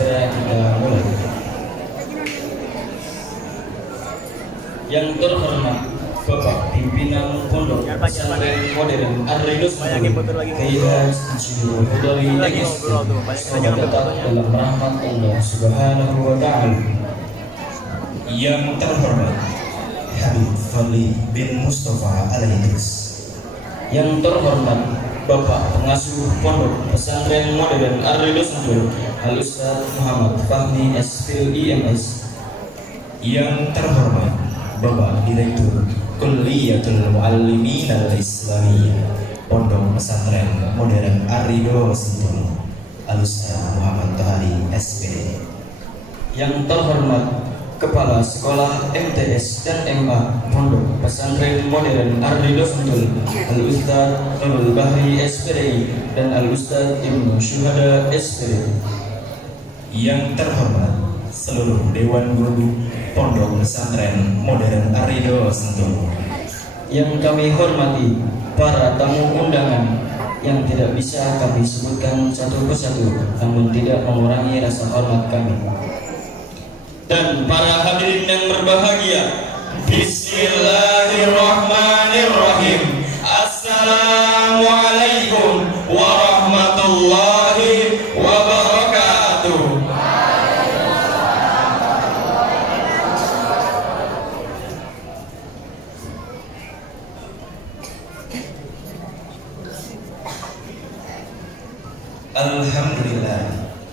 segera kita mulai. Yang terhormat Bapak Pimpinan Pondok Pesantren Modern Ar-Ridho Kaidah Insinyur Hudari Negis, semoga tetap dalam rahmat Allah Subhanahu wa Ta'ala. Yang terhormat Habib Fadli bin Mustafa Al-Idris. Yang terhormat Bapak Pengasuh Pondok Pesantren Modern Ar-Ridho Al-Ustaz Muhammad Fahmi S.Phil IMS. Yang terhormat Bapak Direktur Kulliyatul Muallimin Al-Islamiyah Pondok Pesantren Modern Ar-Ridho Al-Ustaz Muhammad Tahari SPD. Yang terhormat Kepala Sekolah MTS dan MA Pondok Pesantren Modern Ar-Ridho Al-Ustaz Nurul Bahri SPDI dan Al-Ustaz Ibnu Syuhada SPDI. Yang terhormat seluruh Dewan Guru Pondok Pesantren Modern Ar-Ridho Sentul. Yang kami hormati para tamu undangan yang tidak bisa kami sebutkan satu persatu, namun tidak mengurangi rasa hormat kami. Dan para hadirin yang berbahagia, Bismillahirrahmanirrahim. Assalamualaikum warahmatullahi wabarakatuh.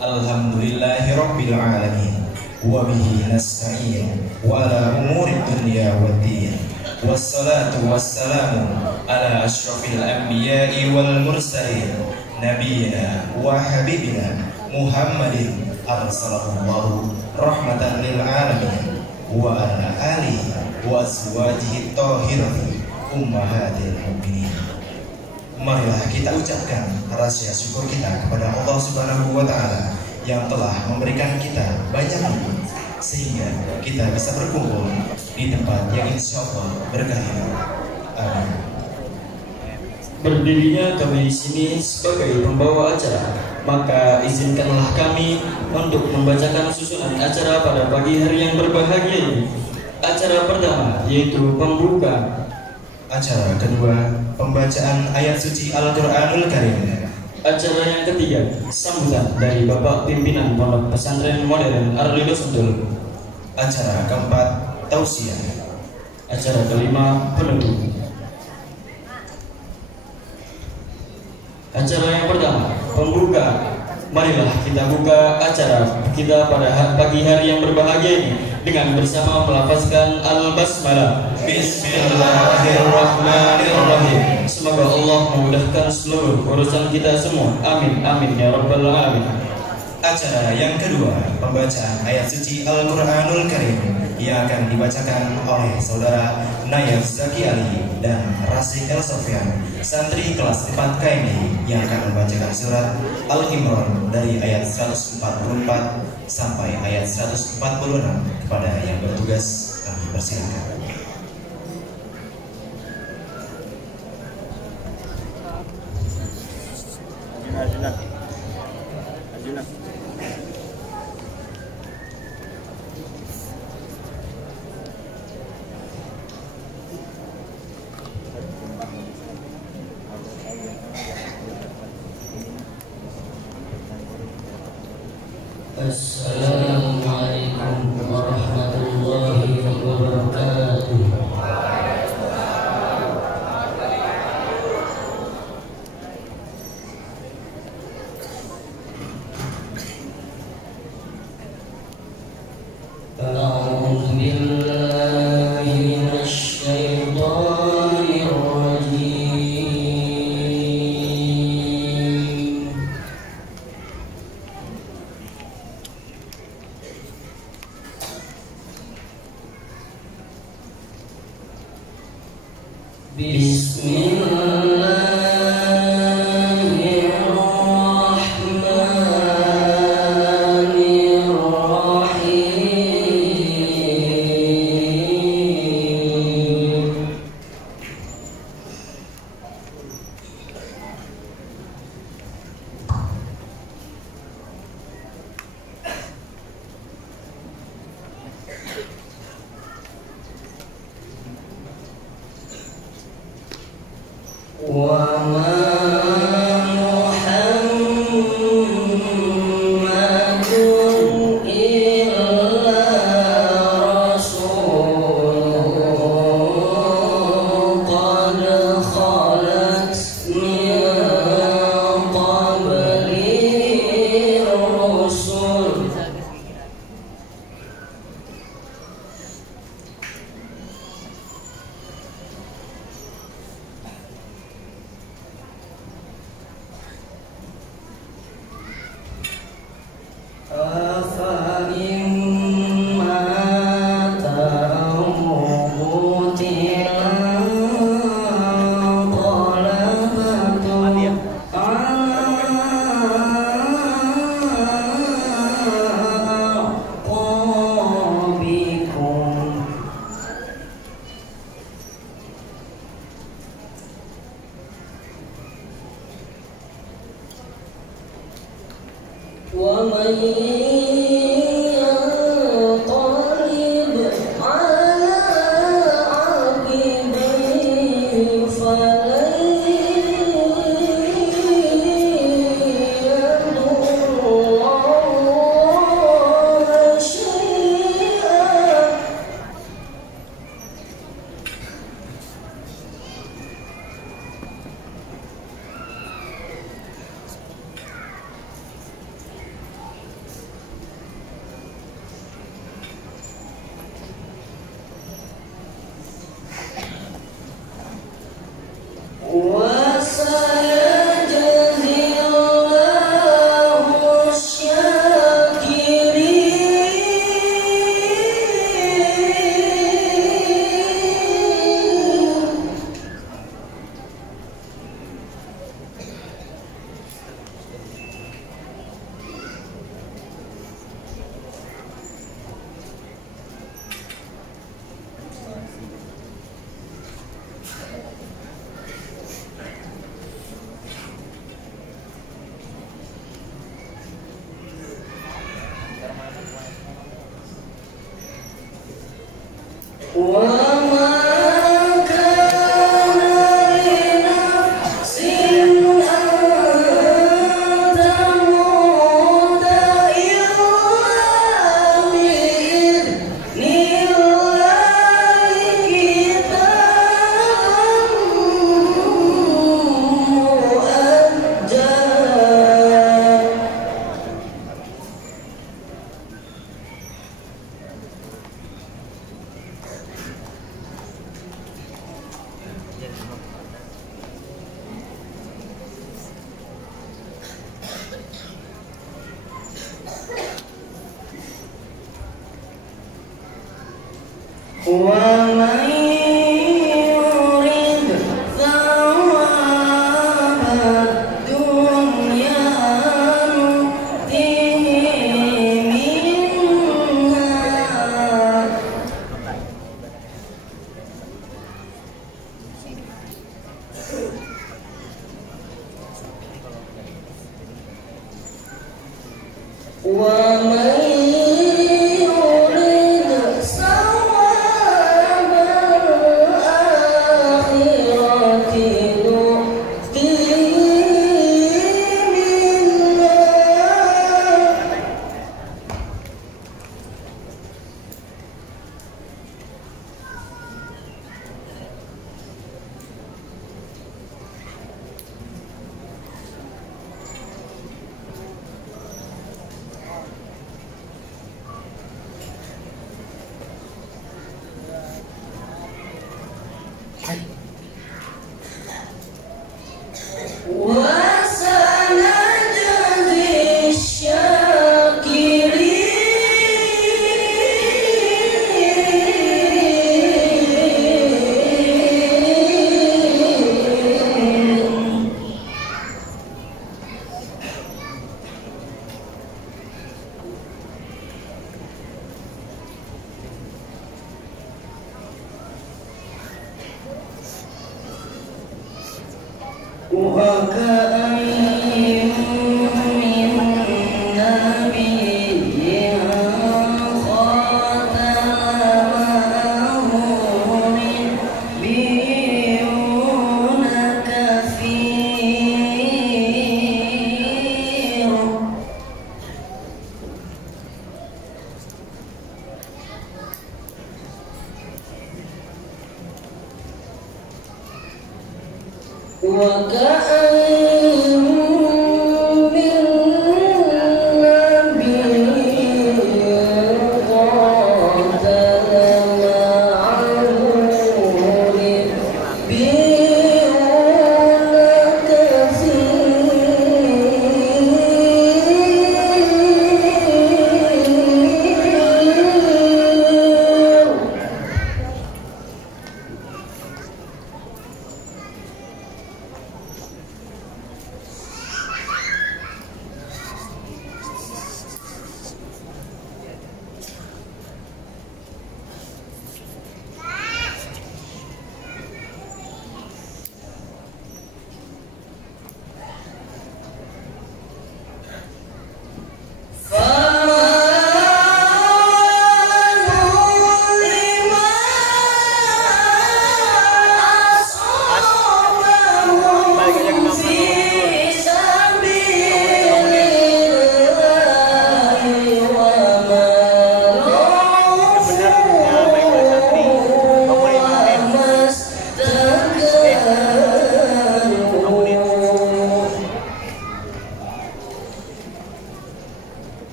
Alhamdulillahirabbil alamin. Wa bihi nasta'in wa ala umuri dunya waddin. Wassalatu wassalamu ala asyrafil anbiya'i wal mursalin nabiyina wa habibina Muhammadin arsalallahu rahmatan lil alamin wa ala alihi wa azwajihi thahirati ummahatil mu'minin. Marilah kita ucapkan rasa syukur kita kepada Allah Subhanahu wa Ta'ala yang telah memberikan kita banyak nikmat sehingga kita bisa berkumpul di tempat yang insya Allah berkah. Amin. Berdirinya kami di sini sebagai pembawa acara, maka izinkanlah kami untuk membacakan susunan acara pada pagi hari yang berbahagia ini. Acara pertama yaitu pembuka. Acara kedua, pembacaan ayat suci Al-Quranul Karim. Acara yang ketiga, sambutan dari Bapak Pimpinan Pondok Pesantren Modern Ar-Ridho Sentul. Acara keempat, tausiah. Acara kelima, penutup. Acara yang pertama, pembuka. Marilah kita buka acara kita pada pagi hari yang berbahagia ini dengan bersama melafazkan Al-Basmalah. Bismillahirrahmanirrahim. Semoga Allah memudahkan seluruh urusan kita semua. Amin, amin ya rabbal alamin. Acara yang kedua, pembacaan ayat suci Al-Quranul Karim yang akan dibacakan oleh saudara Nayaf Zaki Ali dan Rasik El Sofyan, santri kelas 4 KMI, yang akan membacakan surat Al-Imran dari ayat 144 sampai ayat 146. Kepada yang bertugas kami persilakan. Assalamualaikum warahmatullahi wabarakatuh. A'udzu billahi minasy syaithanir rajim.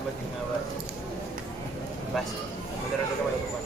sahabat ngawat. Bas, beneran itu kepada teman.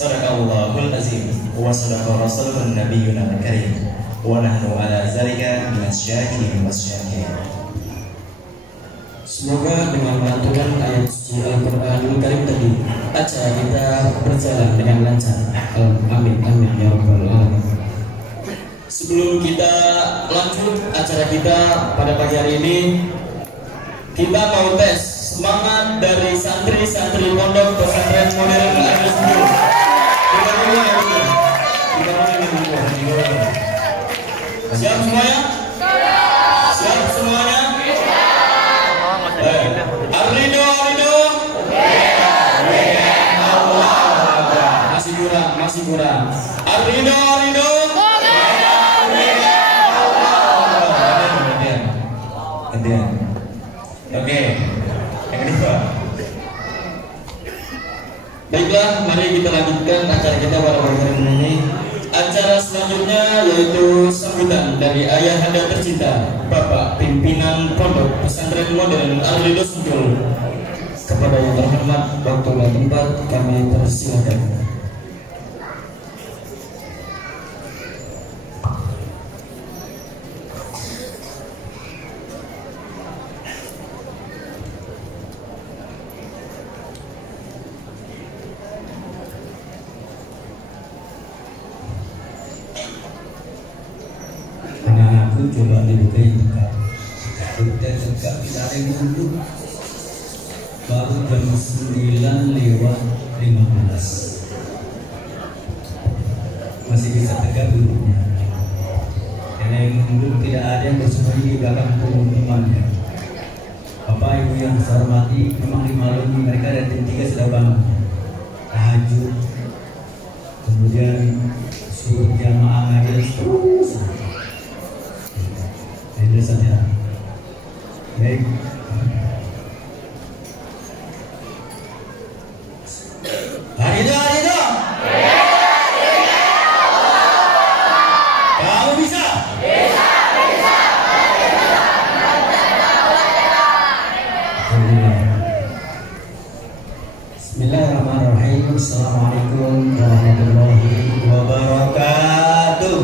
Sadaqallahul azim wa sadaqa rasulun nabiyyuna al-karim wa nahnu ala zalika minasyahidin wasyakirin. Semoga dengan lantunan ayat suci Al-Quranul Karim tadi acara kita berjalan dengan lancar. Amin amin ya rabbal alamin. Sebelum kita lanjut acara kita pada pagi hari ini, kita mau tes semangat dari santri-santri pondok pesantren modern Al-Islam. Siap semuanya? Siap semuanya? Arido. Masih kurang. Arido. Kemudian, oke, yang kedua. Baiklah, mari kita lanjutkan acara kita pada pagi hari ini. Acara selanjutnya yaitu sambutan dari ayahanda tercinta Bapak Pimpinan Pondok Pesantren Modern Ar-Ridho Sentul. Kepada yang terhormat, waktu dan tempat kami persilakan. Coba dibukain buka kita cari dulu baru jam 9:15 masih bisa tegak duduknya karena yang nunggu tidak ada yang bersembunyi di belakang pengumumannya. Bapak Ibu yang saya hormati, memang dimaklumi mereka dari jam 3 sudah bangun tahajud, kemudian suruh jamaah ngaji terus. Ini saja. Baik. Arido. Kamu bisa? Bisa. Bismillahirrahmanirrahim. Assalamualaikum warahmatullahi wabarakatuh.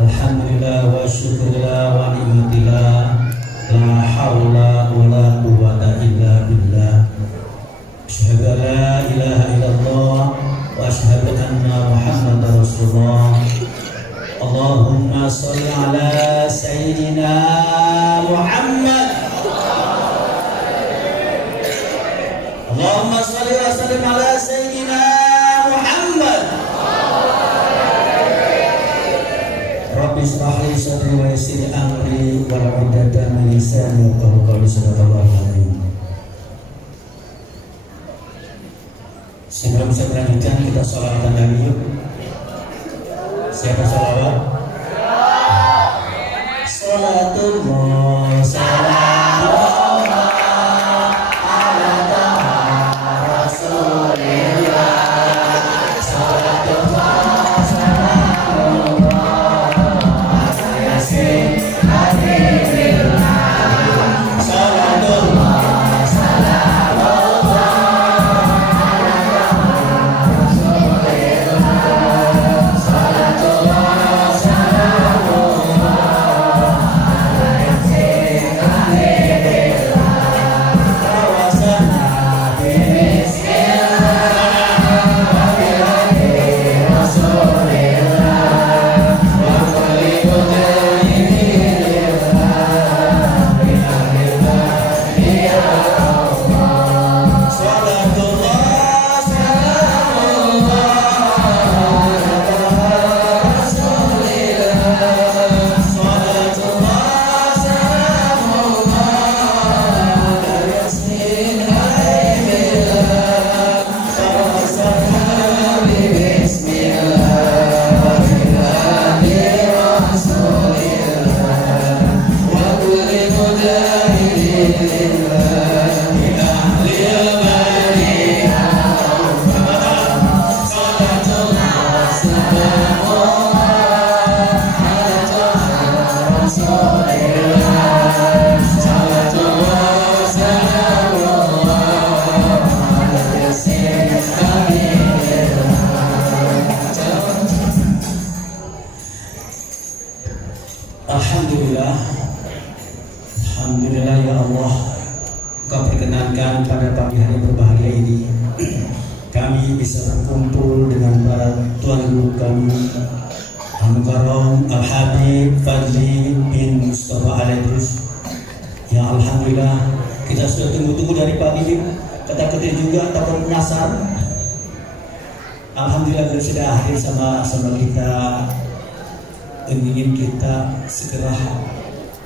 Alhamdulillah wa syukurillah wa ni'matillah, la hawla wa la quwwata illa billah. Asyhadu an la ilaha illallah wa asyhadu anna Muhammadar Rasulullah. Allahumma sholli ala sayyidina Muhammad. Allahumma sholli wa sallim ala sayyidina Muhammad. Rabbi shrah li sadri wa yassir li amri wa hlul 'uqdatam min lisani yafqahu qawli. Sadaqallahu al-azim. Sebelum saya melanjutkan, kita sholawatan Nabi yuk. Siapa sholawat? Salatullah salamullah ala taha rasulillah. Salatullah salamullah Kau perkenankan pada pagi hari berbahagia ini kami bisa berkumpul dengan para tuan guru kami Al-Mukarram Al-Habib Fadli bin Mustafa Al-Idrus yang alhamdulillah kita sudah tunggu-tunggu dari pagi, kata-kata juga takut menyasar. Alhamdulillah beliau sudah hadir sama kita, ingin kita segera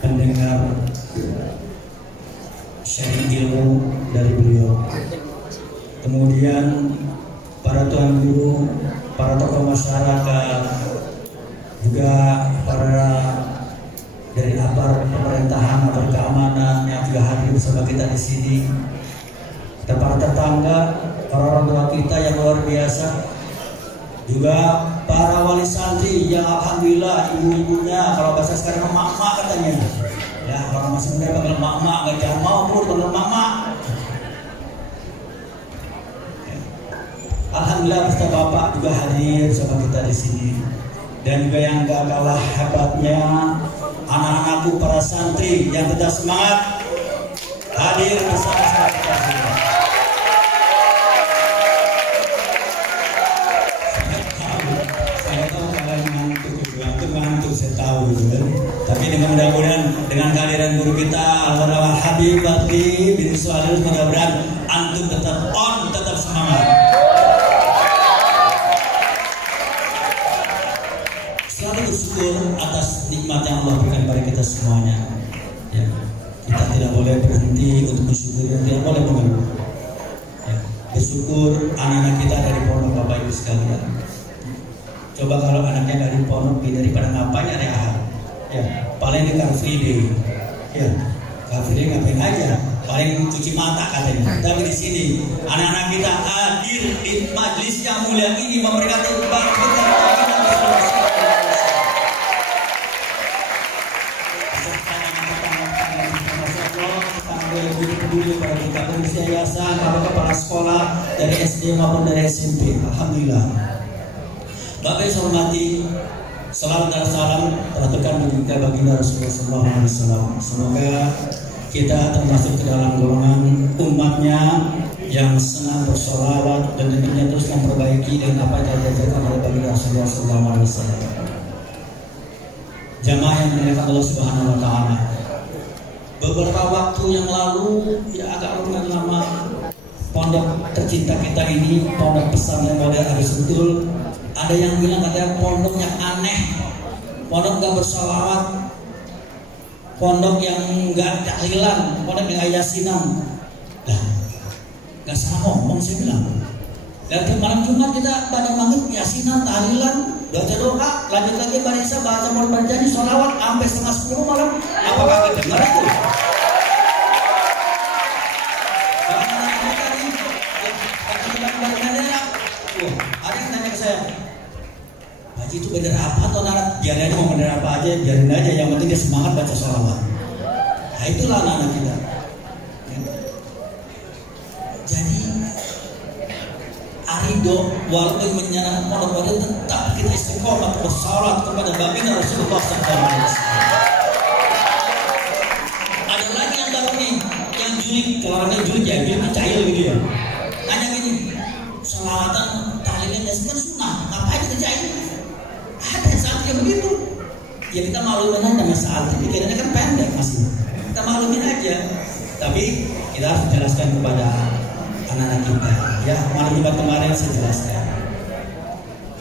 mendengar sharing ilmu dari beliau. Kemudian para tuan guru, para tokoh masyarakat, juga para dari aparat pemerintahan atau keamanan yang juga hadir bersama kita di sini. Dan para tetangga, para orang tua kita yang luar biasa, juga para wali santri yang alhamdulillah ibu-ibunya, kalau bahasa sekarang mak-mak katanya. Ya, orang masih muda panggil mak-mak, nggak jangan mau pun panggil mak-mak. Alhamdulillah beserta bapak juga hadir bersama kita di sini. Dan juga yang gak kalah hebatnya anak-anakku para santri yang tetap semangat hadir bersama kita semua. Saya tahu kalian ngantuk, saya tahu gitu kan. Tapi dengan mudah-mudahan dengan kehadiran guru kita Al-Mukarram Habib Fadli bin Mustafa, mudah-mudahan antum tetap on, tetap semangat. Selalu bersyukur atas nikmat yang Allah berikan kepada kita semuanya. Ya, kita tidak boleh berhenti untuk bersyukur dan tidak boleh mengeluh. Ya, bersyukur anak-anak kita dari pondok Bapak Ibu sekalian. Coba kalau anaknya dari pondok daripada ngapain ada ahad. Ya, paling di Car Free Day. Ya, Car Free Day ngapain aja? Paling cuci mata katanya. Tapi di sini anak-anak kita hadir di majelis yang mulia ini memperingati bangkit dan peduli pada kita pengisi yayasan, kepala sekolah dari SD maupun dari SMP. Alhamdulillah. Bapak yang hormati, salam dan salam teratukan juga baginda Rasulullah SAW. Semoga kita termasuk ke dalam golongan umatnya yang senang bersolawat dan tentunya terus memperbaiki dan apa yang diajarkan oleh baginda Rasulullah SAW. Jamaah yang dimuliakan Allah Subhanahu Wa Taala. Beberapa waktu yang lalu, ya agak lumayan lama, pondok tercinta kita ini, pondok pesantren modern Arif Sentul, ada yang bilang katanya pondoknya aneh, pondok nggak bersolawat, pondok yang nggak tahlilan, pondok yang yasinan. Lah, nggak salah ngomong saya bilang. Dan malam Jumat kita banyak banget yasinan, tahlilan, doa, lanjut lagi barisa baca maulid berjanji sholawat sampai 9:30 malam. Apakah kedengar itu? Ada yang tanya ke saya, Haji itu bener apa atau narat? Biarin aja, mau bener apa aja, biarin aja. Yang penting dia semangat baca sholawat. Nah itulah anak-anak kita. Jadi Arido walaupun menyerang pondok tetap kita istiqomah bersolat kepada baginda Rasulullah SAW. Ada lagi yang baru nih, yang julid, kalau orangnya julid ya, julid cair gitu ya. Nanya gini, sholawatan tahlilnya yasin kan sunnah, ngapain kita cair? Ada saat yang begitu. Ya kita maklumin aja masalah, pikirannya kan pendek masih. Kita maklumin aja. Tapi kita harus jelaskan kepada anak-anak kita. Ya, malam Jumat kemarin saya jelaskan.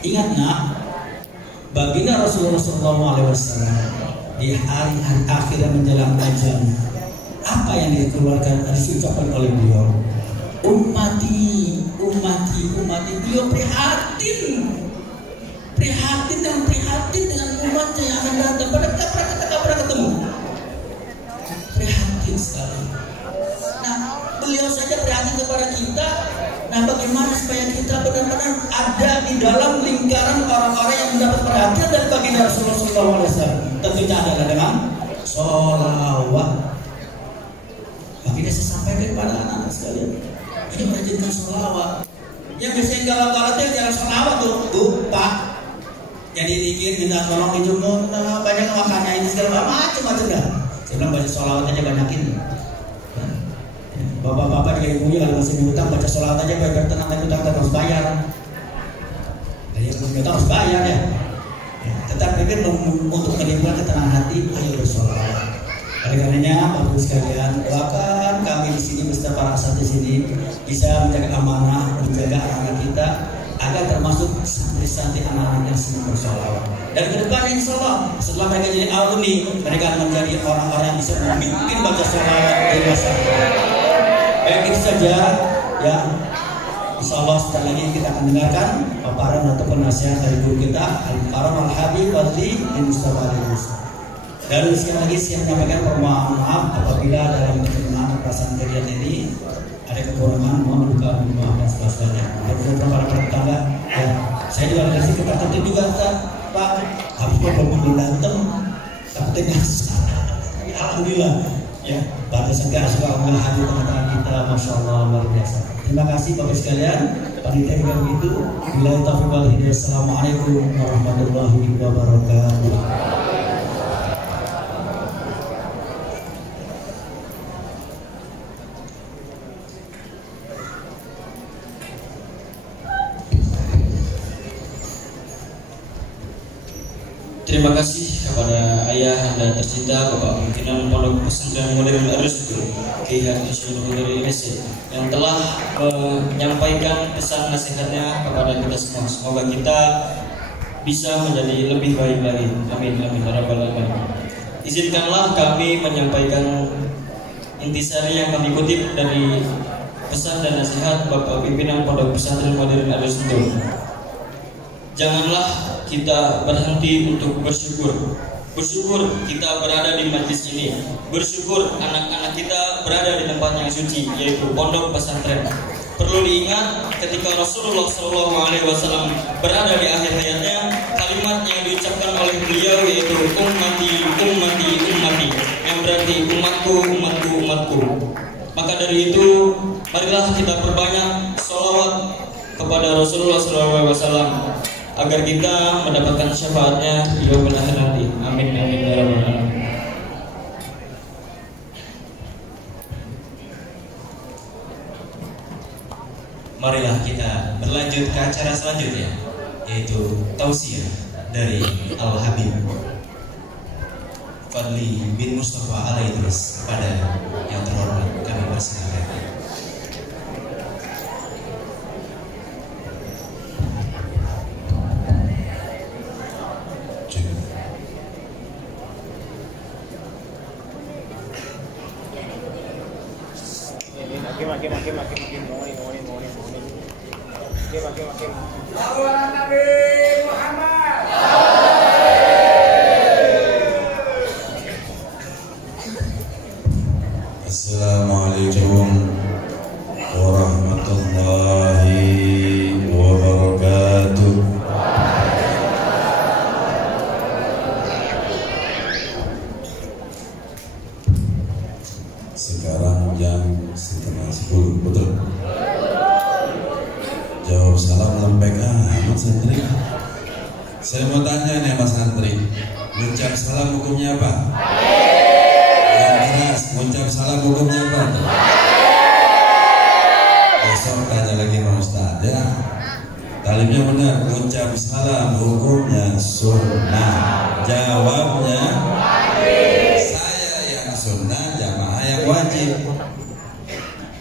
Ingat nak, baginda Rasulullah SAW di hari-hari akhir yang menjelang ajal, apa yang dikeluarkan, diucapkan oleh beliau? Ummati, ummati, ummati. Beliau prihatin dengan umatnya yang akan datang. Pada kita pernah ketemu. Prihatin sekali. Nah, beliau saja prihatin kepada kita. Nah, bagaimana supaya kita benar-benar ada di dalam lingkaran orang-orang yang mendapat perhatian dari baginda Rasulullah SAW? Tentunya adalah dengan sholawat. Makanya saya sampaikan kepada anak-anak sekalian, ini merajinkan sholawat. Yang biasanya galak-galak itu jangan sholawat tuh Pak. Jadi dikit minta tolong dijemur, banyak makannya ini segala macam dah. Saya bilang baca sholawat aja banyakin. Bapak-bapak juga ibunya kalau masih ngutang baca sholat aja biar tenang, tapi utang harus bayar. Jadi yang punya utang harus bayar ya. Tetapi kan untuk menimbulkan ketenangan hati, ayo bersolat. Oleh karenanya, Bapak sekalian, doakan kami di sini beserta para asatidz di sini bisa menjaga amanah, menjaga anak-anak kita agar termasuk santri-santri anak-anak yang senang bersolawat. Dan kedepannya insya Allah setelah mereka jadi alumni, mereka akan menjadi orang-orang yang bisa memimpin baca sholawat di masyarakat. Baik, itu saja ya. Insya Allah setelah lagi kita akan dengarkan paparan ataupun nasihat dari guru kita Al-Mukarram Al-Habib Fadli bin Mustafa Al-Musa. Dan sekali lagi saya menyampaikan permohonan maaf apabila dalam penerimaan perasaan kegiatan ini ada kekurangan, mohon dimaafkan sebesar-besarnya. Beberapa para tetangga, ya, saya juga dikasih kita tertib juga, Pak. Habis belum datang, takutnya alhamdulillah, ya. Pada segala sesuatu hadir tengah-tengah kita, masya Allah luar biasa. Terima kasih Bapak sekalian. Panitia juga begitu. Billahi taufiq wal hidayah. Assalamualaikum warahmatullahi wabarakatuh. Terima kasih kepada ayah anda tercinta Bapak Pimpinan Pondok Pesantren Modern Ar-Rasul Kiai Haji Syaikhul Hudari MS yang telah menyampaikan pesan nasihatnya kepada kita semua. Semoga kita bisa menjadi lebih baik lagi. Amin amin ya rabbal alamin. Izinkanlah kami menyampaikan intisari yang kami kutip dari pesan dan nasihat Bapak Pimpinan Pondok Pesantren Modern Ar-Rasul. Janganlah kita berhenti untuk bersyukur. Bersyukur kita berada di majlis ini. Bersyukur anak-anak kita berada di tempat yang suci, yaitu pondok pesantren. Perlu diingat ketika Rasulullah SAW berada di akhir hayatnya, kalimat yang diucapkan oleh beliau yaitu ummati, ummati, ummati, yang berarti umatku, umatku, umatku. Maka dari itu, marilah kita perbanyak sholawat kepada Rasulullah SAW agar kita mendapatkan syafaatnya di yaumil akhir nanti. Amin amin ya rabbal alamin. Marilah kita berlanjut ke acara selanjutnya, yaitu tausiah dari Al-Habib Fadli bin Mustafa Al-Idris kepada yang terhormat. Kami persilakan. Assalamualaikum warahmatullahi wabarakatuh. Sekarang jam 9:30, betul? Jawab salam lembek amat santri. Saya mau tanya nih mas santri, ngucap salam hukumnya apa? Yang keras, ngucap salam hukumnya apa? Besok tanya lagi sama Ustaz ya. Talimnya benar, ngucap salam hukumnya sunnah. Jawabnya saya yang sunnah, jamaah yang wajib.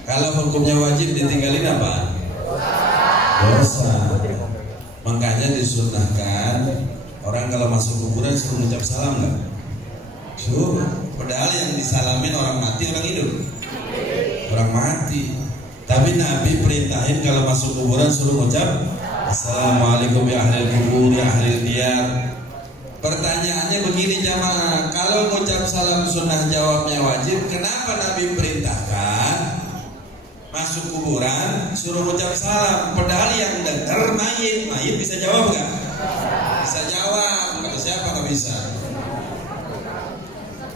Kalau hukumnya wajib ditinggalin apa? Dosa. Makanya disunnahkan orang kalau masuk kuburan suruh mengucap salam nggak? Suruh. Padahal yang disalamin orang mati, orang hidup. Orang mati. Tapi Nabi perintahin kalau masuk kuburan suruh mengucap Assalamualaikum ya ahli kubur ya ahli diyar. Pertanyaannya begini jamaah, kalau mengucap salam sunnah jawabnya wajib, kenapa Nabi perintahkan masuk kuburan suruh ucap salam? Padahal yang dengar mayit bisa jawab nggak? Bisa jawab. Kalau siapa nggak bisa?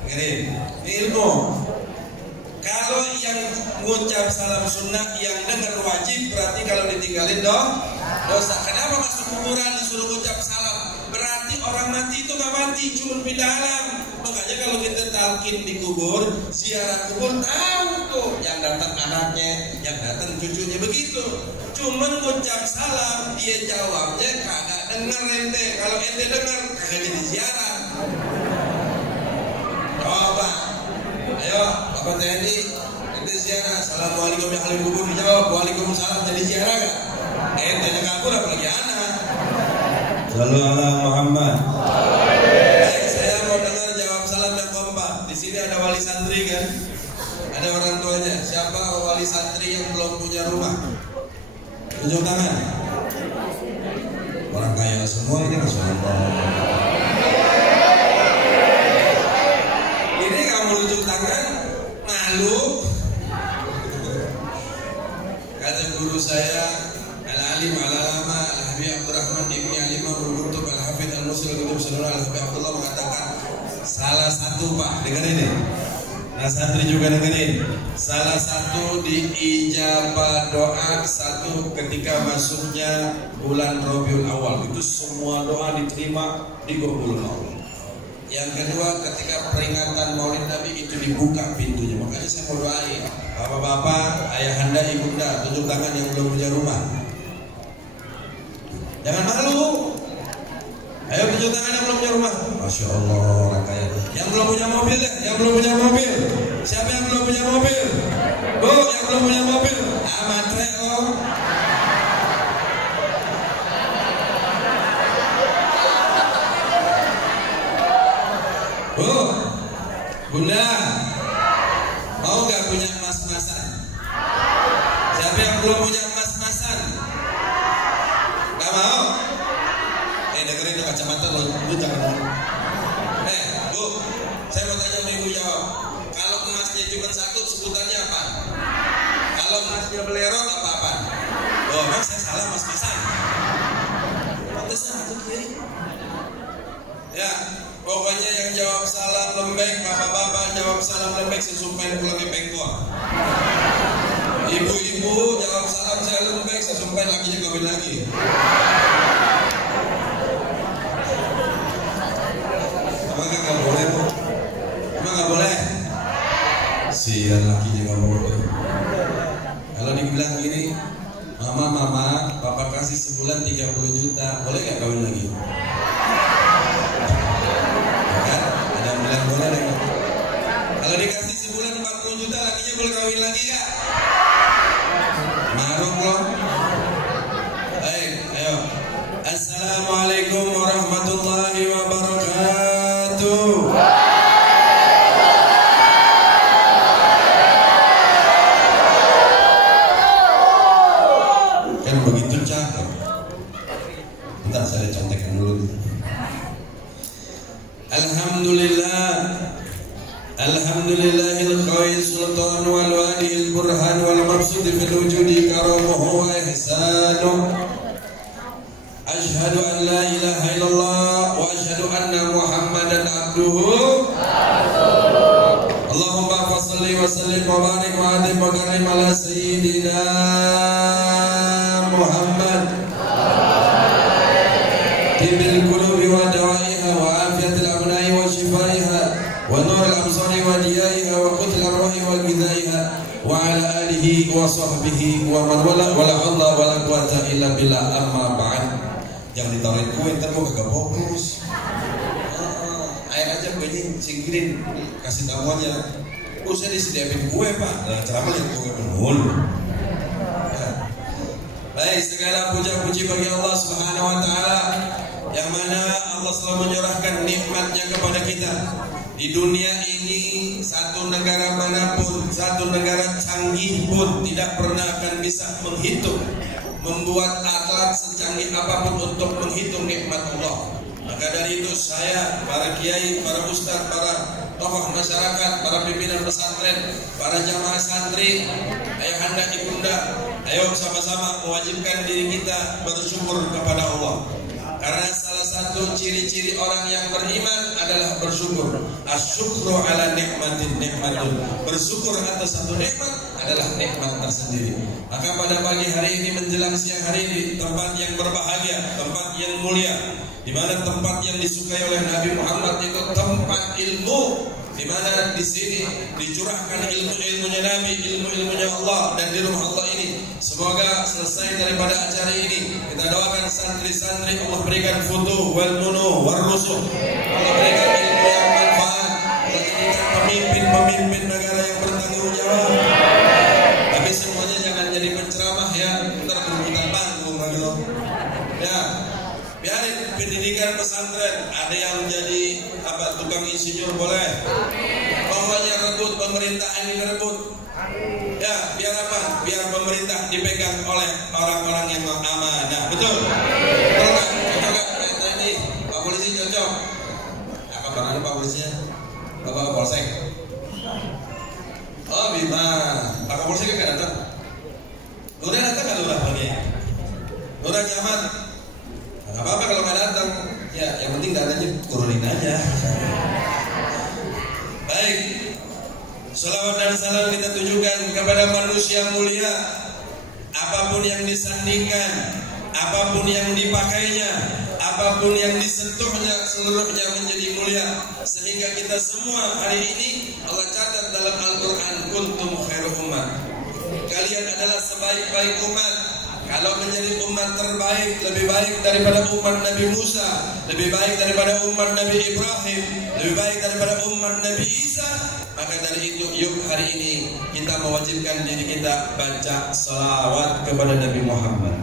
Dengerin, ini ilmu. Kalau yang mengucap salam sunnah yang dengar wajib, berarti kalau ditinggalin dosa. Kenapa masuk kuburan disuruh ucap salam? Berarti orang mati itu nggak mati, cuma pindah alam. Makanya kalau kita talqin di kubur, ziarah kubur, tahu tuh yang datang anaknya, yang datang cucunya begitu. Cuman ngucap salam, dia jawabnya kagak dengar ente. Kalau ente dengar, kagak jadi ziarah. Coba, ayo Bapak TNI, ente ziarah. Assalamualaikum ya ahli kubur, dijawab waalaikumsalam, jadi ziarah gak? Ente yang kabur apalagi anak. Sallu ala Muhammad. Baik, saya mau dengar jawab salam yang kompak. Di sini ada wali santri kan? Ada orang tuanya. Siapa wali santri yang belum punya rumah? Tunjuk tangan. Orang kaya semua ini, Masya Allah. Ini kamu tunjuk tangan, malu. Kata guru saya, Al-Alim Al-Alama Al-Habib Abdurrahman Ibni Alimah Al-Kutub Al-Hafidh Al-Muslim Al-Kutub Saudara Al-Habib Abdullah mengatakan salah satu, Pak, dengerin ini. Nah, santri juga dengerin. Salah satu di ijabah doa satu ketika masuknya bulan Rabiul Awal, itu semua doa diterima di Gobul Maulid. Yang kedua, ketika peringatan Maulid Nabi itu dibuka pintunya. Makanya saya mau doain bapak-bapak, ayahanda, ibunda, tunjuk tangan yang belum punya rumah. Jangan malu. Ayo tunjuk tangan yang belum punya rumah. Masya Allah, orang kaya. Yang belum punya mobil ya? Yang belum punya mobil. Siapa yang belum punya mobil? Bu, yang belum punya mobil. Matre om. Bu, bunda, mau gak punya emas-emasan? Siapa yang belum punya emas-emasan? Gak mau? Dengerin kacamata lu jangan. Bu, saya mau tanya sama ibu jawab. Kalau emasnya cuma satu, sebutannya apa? Kalau emasnya belerot apa-apa? Oh, emang saya salah emas-emasan? Pantesan itu kiri. Ya, pokoknya yang jawab salam lembek, bapak-bapak jawab salam lembek, saya sumpahin pulangnya pengkor. Ibu-ibu jawab salam saya lembek, saya sumpahin lakinya kawin lagi. Emang gak boleh, Bu? Emang gak boleh? Sian lakinya gak boleh. Kalau dibilang gini, mama, papa kasih sebulan 30 juta, boleh gak kawin lagi? Boleh deh. Kalau dikasih sebulan 40 juta lakinya boleh kawin lagi gak? Maruk loh. Baik, ayo. Assalamualaikum warahmatullahi wabarakatuh. Kan begitu cakep. Bentar saya contekan dulu. Alhamdulillahil qawi sultan wal wadil burhan wal mabsud fil wujudi karamuhu wa ihsanuh. Ashhadu an la ilaha illallah wa ashhadu anna Muhammadan abduhu. Allahumma fassalli wa sallim wa barik wa adim wa karim ala sayyidina Muhammad. Tibil qulubi wa dawaiha wa afiyatil abnai wa shifaiha wa nuril absari wa diyaiha wa qutil arwahi wa ghidaiha wa ala alihi wa sahbihi wa man wala wala Allah wala quwata illa billah amma ba'd. Jangan ditawarin kue, ntar mau kagak fokus. Air aja begini, singkirin, kasih tahu aja. Saya disediain kue, Pak. Nah, ceramah lihat kue penul. Baik, segala puja-puji bagi Allah Subhanahu wa taala yang mana Allah selalu menyurahkan nikmatnya kepada kita. Di dunia ini satu negara manapun, satu negara canggih pun tidak pernah akan bisa menghitung, membuat alat secanggih apapun untuk menghitung nikmat Allah. Maka dari itu saya, para kiai, para ustadz, para tokoh masyarakat, para pimpinan pesantren, para jamaah santri, ayahanda, ibunda, ayo sama-sama mewajibkan diri kita bersyukur kepada Allah. Karena salah satu ciri-ciri orang yang beriman adalah bersyukur. Asyukru ala nikmatin nikmatun. Bersyukur atas satu nikmat adalah nikmat tersendiri. Maka pada pagi hari ini menjelang siang hari ini, tempat yang berbahagia, tempat yang mulia, di mana tempat yang disukai oleh Nabi Muhammad itu tempat ilmu, di mana di sini dicurahkan ilmu-ilmunya Nabi, ilmu-ilmunya Allah, dan di rumah Allah ini semoga selesai daripada acara ini kita doakan santri-santri Allah berikan futuh wal munu wal rusuh, Allah berikan ilmu yang manfaat, Allah jadikan pemimpin-pemimpin negara yang bertanggung jawab. Tapi semuanya jangan jadi penceramah ya, ntar kerubutan panggung gitu ya. Biarin pendidikan pesantren, ada yang jadi tukang insinyur boleh. Pokoknya rebut pemerintah ini rebut. Ya, biar apa? Biar pemerintah dipegang oleh orang-orang yang amanah. Betul? Betul kan? Cocok kan? TNI, Pak Polisi cocok. Apa bang Pak Polisinya? Bapak Polsek. Oh Bima, Pak Polsek kan datang. Lurah datang kan lurah lagi? Lurah Camat. Gak apa-apa kalau nggak datang, ya yang penting datanya turunin aja. Baik, salawat dan salam kita tujukan kepada manusia mulia. Apapun yang disandingkan, apapun yang dipakainya, apapun yang disentuhnya, seluruhnya menjadi mulia. Sehingga kita semua hari ini Allah catat dalam Al-Quran, kuntum khairu umat. Kalian adalah sebaik-baik umat. Kalau menjadi umat terbaik, lebih baik daripada umat Nabi Musa, lebih baik daripada umat Nabi Ibrahim, lebih baik daripada umat Nabi Isa, maka dari itu yuk hari ini kita mewajibkan diri kita baca salawat kepada Nabi Muhammad.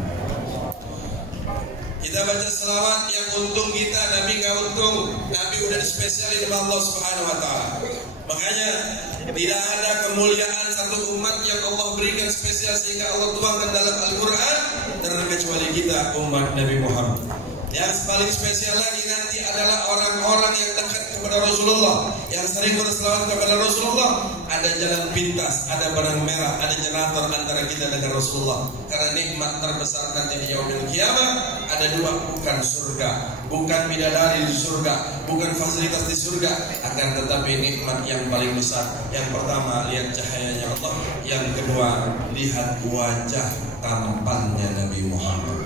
Kita baca salawat, yang untung kita, Nabi nggak untung. Nabi udah dispesialin sama Allah Subhanahu Wa Taala. Makanya tidak ada kemuliaan satu umat yang Allah berikan spesial sehingga Allah tuangkan dalam Al-Quran terkecuali kita umat Nabi Muhammad. Yang paling spesial lagi nanti adalah orang-orang yang dekat kepada Rasulullah, yang sering berselawat kepada Rasulullah. Ada jalan pintas, ada benang merah, ada generator antara kita dengan Rasulullah. Karena nikmat terbesar nanti di yaumil kiamah ada dua, bukan surga, bukan bidadari di surga, bukan fasilitas di surga, akan tetapi nikmat yang paling besar. Yang pertama lihat cahayanya Allah, yang kedua lihat wajah tampannya Nabi Muhammad.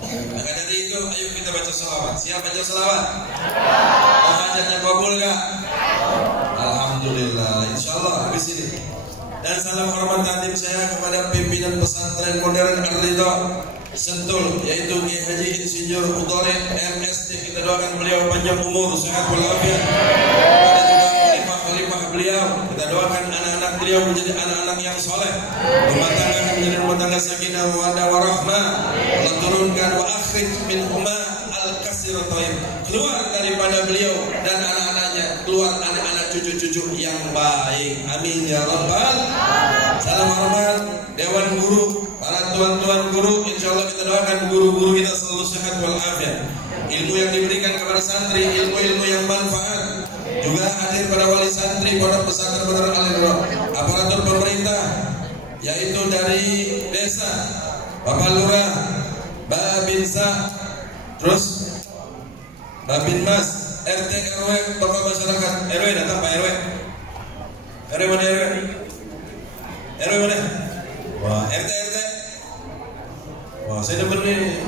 Maka dari itu ayo kita baca salawat. Siap baca salawat? Oh, hajatnya kabul gak? Alhamdulillah, insyaallah habis ini. Dan salam hormat takdim saya kepada pimpinan pesantren modern Ar-Ridha Sentul, yaitu Kiai Haji Insinyur Udhari MSc. Kita doakan beliau panjang umur, sehat walafiat. Ada juga khalifah beliau. Kita doakan anak-anak beliau menjadi anak-anak yang soleh, rumah tangga menjadi rumah tangga sakinah mawaddah warahmah. Allah turunkan wa akhrij min huma al-kasir thayyib, keluar daripada beliau dan anak-anaknya, keluar anak-anak cucu-cucu yang baik. Amin ya rabbal. Salam hormat dewan guru, para tuan-tuan guru. Insyaallah kita doakan guru-guru kita selalu sehat walafiat. Ilmu yang diberikan kepada santri, ilmu-ilmu yang manfaat. Juga hadir pada wali santri pondok pesantren modern Al-Ridha, aparatur pemerintah, yaitu dari desa, Bapak Lurah, Babinsa, terus Babinmas, RT RW, tokoh masyarakat. RW datang Pak RW. RW mana RW? RW mana? Wah, RT. Wah, saya demen nih.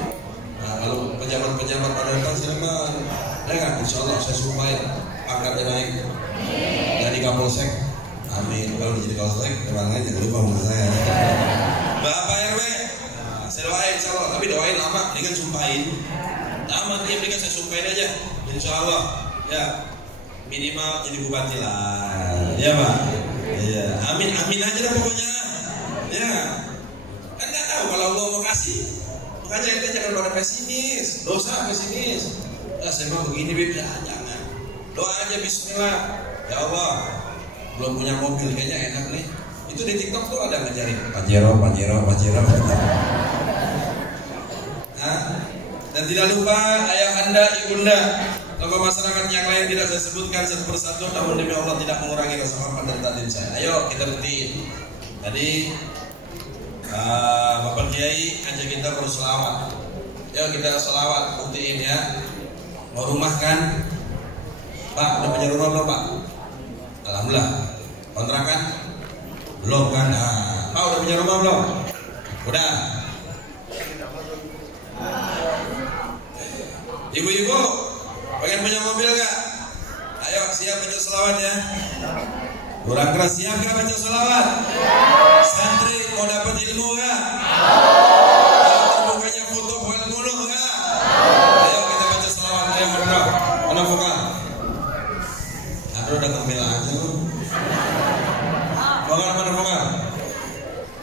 Nah, kalau pejabat-pejabat pada datang silakan. Ya kan, insyaallah saya sumpahin pangkatnya naik dari Kapolsek. Amin. Kalau jadi Kapolsek, terang aja jangan lupa umur saya. Bapak RW, saya doain insyaallah, tapi doain lama, dengan sumpahin. Lama dia berikan saya sumpahin aja, insyaallah. Ya, minimal jadi bupati lah. Ya Pak. Iya. Amin aja lah pokoknya. Ya. Kan nggak tahu kalau Allah mau kasih. Makanya kita jangan pada pesimis, dosa pesimis. Ya saya mau begini Bib, ya jangan. Doa aja bismillah. Ya Allah, belum punya mobil kayaknya enak nih. Itu di TikTok tuh ada ngajarin Pajero. Nah, dan tidak lupa ayah anda, ibunda, tokoh masyarakat yang lain tidak saya sebutkan satu persatu, namun demi Allah tidak mengurangi rasa hormat dan takdim saya. Ayo kita buktiin. Tadi Bapak Kiai ajak kita berselawat. Yuk kita selawat, buktiin ya. Mau rumah kan? Pak, udah punya rumah belum Pak? Alhamdulillah. Kontrakan? Belum kan? Nah, Pak udah punya rumah belum? Udah. Ibu-ibu, pengen punya mobil gak? Ayo siap baca selawat ya. Kurang keras, siap gak baca selawat? Santri mau dapat ilmu gak? Terbukanya foto bukan mulu gak? Ayo kita baca selawat. Ayo berdua, anak vokal. Aduh udah ngambil aja lu. Vokal mana vokal?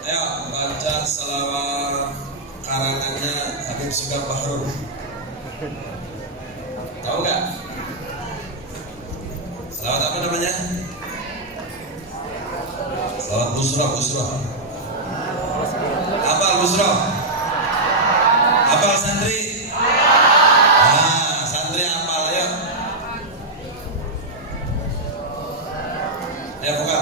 Ayo baca selawat karangannya Habib Sugap Bahrul. Tahu nggak? Selawat apa namanya? Selawat Busroh. Apal Busroh? Apal santri? Nah, santri apal ayo. Ayo buka.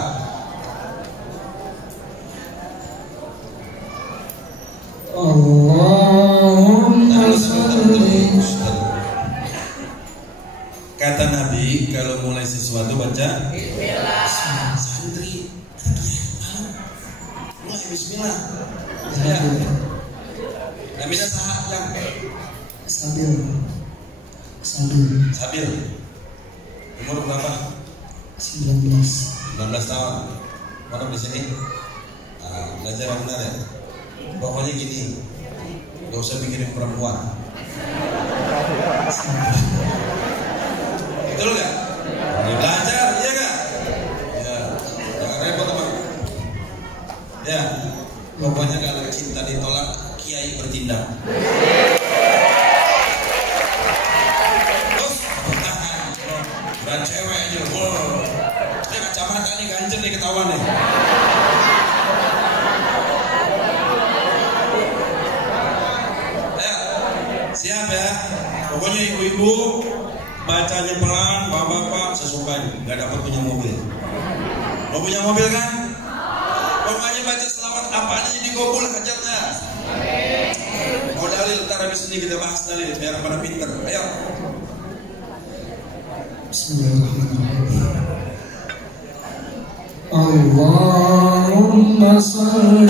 Allahumma salli. Kata Nabi kalau mulai sesuatu baca Bismillah. Santri mulai Bismillah. Saya namanya sahat yang Sabil. Umur berapa? 19 tahun. Mana di sini? Belajar yang benar ya. Pokoknya gini, gak usah mikirin perempuan. Betul gak? Belajar, iya gak? Ya, jangan repot teman. Ya, pokoknya kalau cinta ditolak, kiai bertindak. Terus, berat cewek aja. Ini kacamata nih ganjen nih ketahuan nih. Siap ya, pokoknya ibu-ibu bacanya pelan, bapak-bapak sesukai, nggak dapat punya mobil. Mau punya mobil kan? Pokoknya baca selawat apa aja dikabul hajatnya. Mau dalil, ntar habis ini kita bahas dalil biar pada pinter. Ayo. Bismillahirrahmanirrahim. Allahumma salli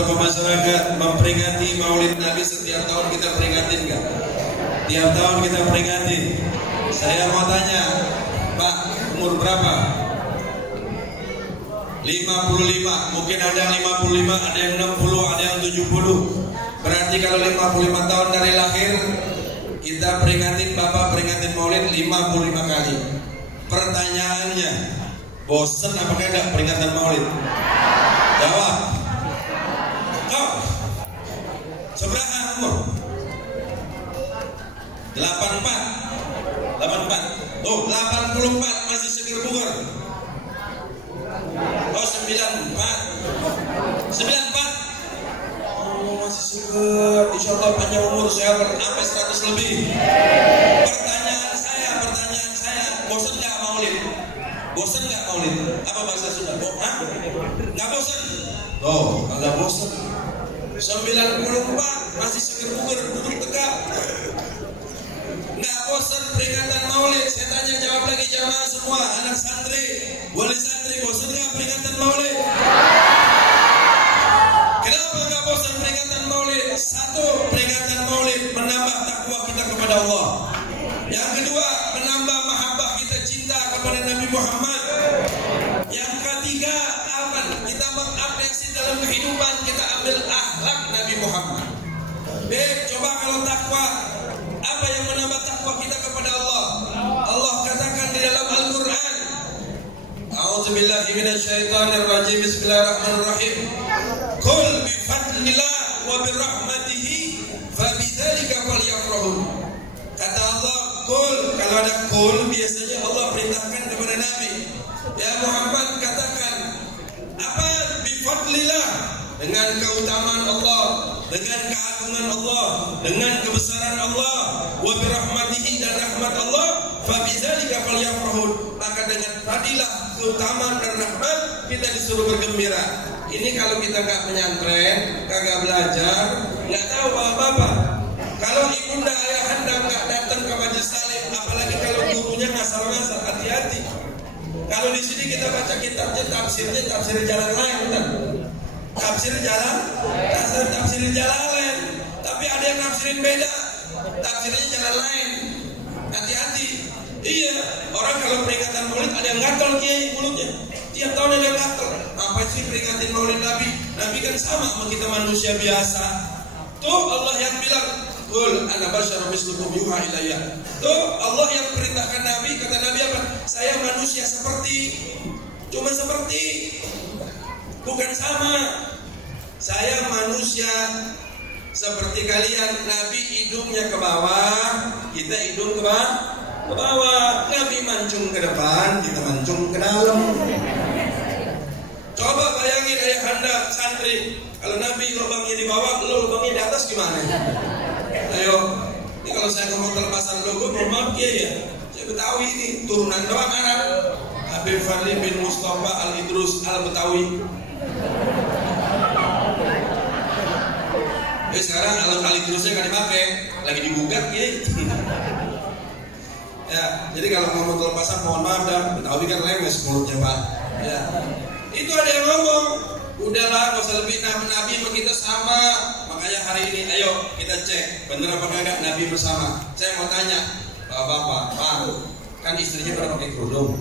tokoh masyarakat memperingati Maulid Nabi setiap tahun kita peringatin nggak? Tiap tahun kita peringatin. Saya mau tanya, Pak, umur berapa? 55. Mungkin ada yang 55, ada yang 60, ada yang 70. Berarti kalau 55 tahun dari lahir, kita peringatin Bapak peringatin Maulid 55 kali. Pertanyaannya, bosen apa enggak peringatan Maulid? Jawab. Kau seberapa umur? 84. Oh, 84 masih seger bugar. Oh, 94. 94. Oh, masih seger. Insyaallah panjang umur, saya sampai 100 lebih. Pertanyaan saya, bosan nggak Maulid? Bosan nggak Maulid? Apa bahasa Sunda? Nggak bosan? Oh, nggak bosan. 94 masih seger bugar, duduk tegak. Nggak bosan peringatan Maulid? Saya tanya, jawab lagi jamaah semua, anak santri, wali santri, bosan nggak peringatan Maulid? Kenapa nggak bosan peringatan Maulid? Satu, peringatan Maulid menambah takwa kita kepada Allah. Yang kedua, menambah mahabbah kita cinta kepada Nabi Muhammad. Yang ketiga, apa? Kita mengaplikasi dalam kehidupan, kita ambil akhlak Nabi Muhammad. Baik, coba kalau takwa, apa yang menambah takwa kita kepada Allah? Allah katakan di dalam Al-Quran, A'udzubillahi minasyaitonirrajim, Bismillahirrahmanirrahim. Qul bifadlillah wa birahmatihi fabidzalika falyafrahu. Kata Allah, qul, kalau ada qul biasanya Allah perintahkan kepada Nabi, ya Muhammad katakan apa? Bifadlillah, dengan keutamaan Allah, dengan keagungan Allah, dengan kebesaran Allah, wa birahmatihi, dan rahmat Allah, fabidzalika falyafrahu, maka dengan fadilah, keutamaan dan rahmat kita disuruh bergembira. Ini kalau kita nggak penyantren, kagak belajar, nggak tahu apa-apa. Kalau ibunda ayahanda nggak datang ke majelis taklim, apalagi kalau gurunya ngasal-ngasal, hati-hati. Kalau di sini kita baca kitabnya, tafsir jalan lain, benar? Tafsir jalan lain, tapi ada yang nafsirin beda, tafsirnya jalan lain. Hati-hati. Iya, orang kalau peringatan Maulid ada yang gatal kiai mulutnya. Tiap tahun ada yang gatal. Apa sih peringatin Maulid Nabi? Nabi kan sama kita manusia biasa. Tuh Allah yang bilang, "Qul ana basyarum mislukum yuha ilayya." Tuh Allah yang perintahkan Nabi, kata Nabi apa? Saya manusia cuma seperti, bukan sama. Saya manusia seperti kalian. Nabi hidungnya ke bawah, kita hidung ke bawah. Nabi mancung ke depan, kita mancung ke dalam. Coba bayangin ayahanda santri, kalau Nabi lubangnya di bawah, lo lubangnya di atas gimana? Ayo, ini kalau saya ngomong terlepasan logo, mohon maaf ya. Saya Betawi ini, turunan doang Arab. Habib Fadli bin Mustafa Al-Idrus Al-Betawi. Sekarang Al-Idrusnya kan dipakai, lagi digugat ya. Ya, jadi kalau ngomong terlepasan mohon maaf dah, Betawi kan lemes mulutnya Pak. Ya. Itu ada yang ngomong, udahlah nggak usah lebih Nabi sama kita sama. Makanya hari ini ayo kita cek bener apa kagak Nabi bersama. Saya mau tanya bapak-bapak, Pak, kan istrinya pada pakai kerudung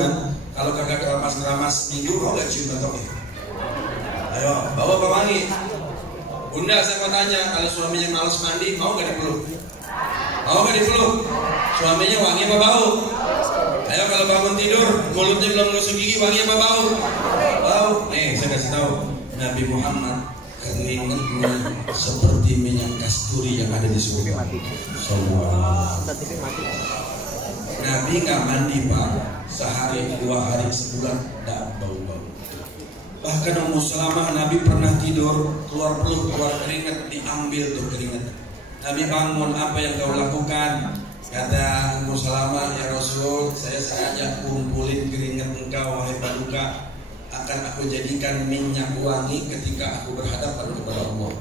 kan? Kalau kagak keramas minggu mau nggak cium batoknya? Ayo bawa pewangi. Bunda, saya mau tanya, kalau suaminya malas mandi mau nggak dipeluk? Mau nggak dipeluk? Suaminya wangi apa bau? Ayo kalau bangun tidur, mulutnya belum gosok gigi, wangi apa bau? Bau. Nih saya kasih tahu, Nabi Muhammad keringatnya seperti minyak kasturi yang ada di surga. Nabi nggak mandi Pak, sehari, 2 hari, sebulan tak bau-bau. Bahkan Ummu Salamah, Nabi pernah tidur, keluar peluh, keluar keringat, diambil tuh keringat. Nabi bangun, apa yang kau lakukan? Kata Ummu Salamah, ya Rasul, saya sengaja kumpulin keringat engkau wahai paduka, akan aku jadikan minyak wangi ketika aku berhadapan kepada Allah.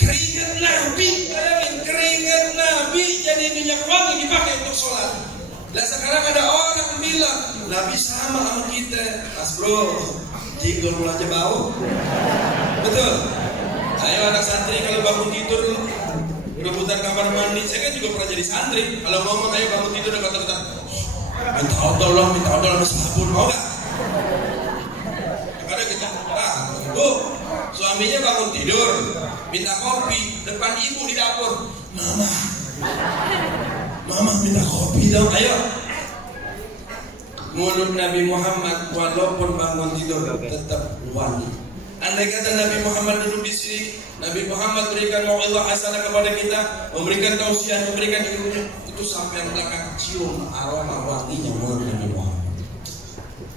Keringat Nabi jadi minyak wangi dipakai untuk sholat. Nah sekarang ada orang bilang Nabi sama kita. Mas bro, jinggol aja bau. Betul. Ayo anak santri kalau bangun tidur rebutan kamar mandi. Saya kan juga pernah jadi santri. Kalau ngomong ayo bangun tidur dan kata-kata minta odol sama sabun, mau gak? Kadang kita, tuh suaminya bangun tidur minta kopi depan ibu di dapur. Mama minta kopi dong, ayo. Mulut Nabi Muhammad walaupun bangun tidur tetap wangi. Andai kata Nabi Muhammad duduk di sini, Nabi Muhammad berikan mau'izah hasanah kepada kita, memberikan tausiah, memberikan ilmunya, itu sampai yang belakang cium aroma wanginya mulut Nabi Muhammad.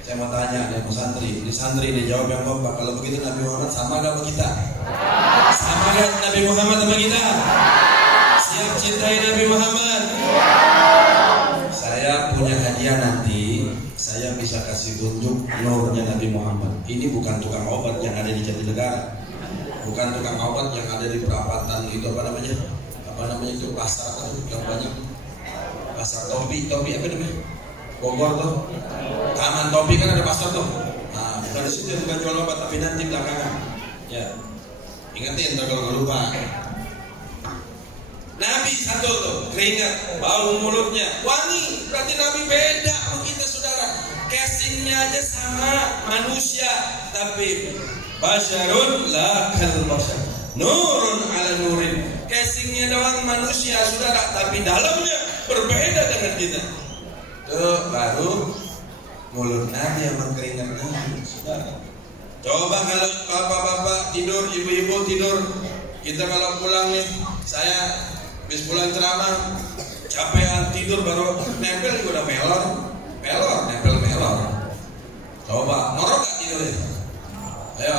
Saya mau tanya sama santri, ini santri dia jawab yang kompak. Kalau begitu Nabi Muhammad sama gak sama kita? Sama gak Nabi Muhammad sama kita? Siap cintai Nabi Muhammad? Saya punya hadiah nanti, saya bisa kasih tunjuk nurnya Nabi Muhammad. Ini bukan tukang obat yang ada di Jatinegara, bukan tukang obat yang ada di perapatan itu apa namanya itu pasar yang banyak, pasar topi apa namanya, Bogor tuh, Taman Topi kan ada pasar tuh. Nah bukan di situ, bukan jual obat, tapi nanti belakangan. Ya ingatin kalau lupa. Nabi satu tuh, keringat, bau mulutnya, wangi. Berarti Nabi beda sama kita saudara. Casingnya aja sama manusia, tapi basyarun la kal basyar, nurun ala nurin. Casingnya doang manusia saudara, tapi dalamnya berbeda dengan kita. Tuh baru mulut Nabi sama keringat Nabi saudara. Coba kalau bapak-bapak tidur, ibu-ibu tidur, kita kalau pulang nih, saya habis pulang ceramah, capean tidur baru nempel juga udah nempel melor. Coba, ngorok gak tidurnya? Ayo.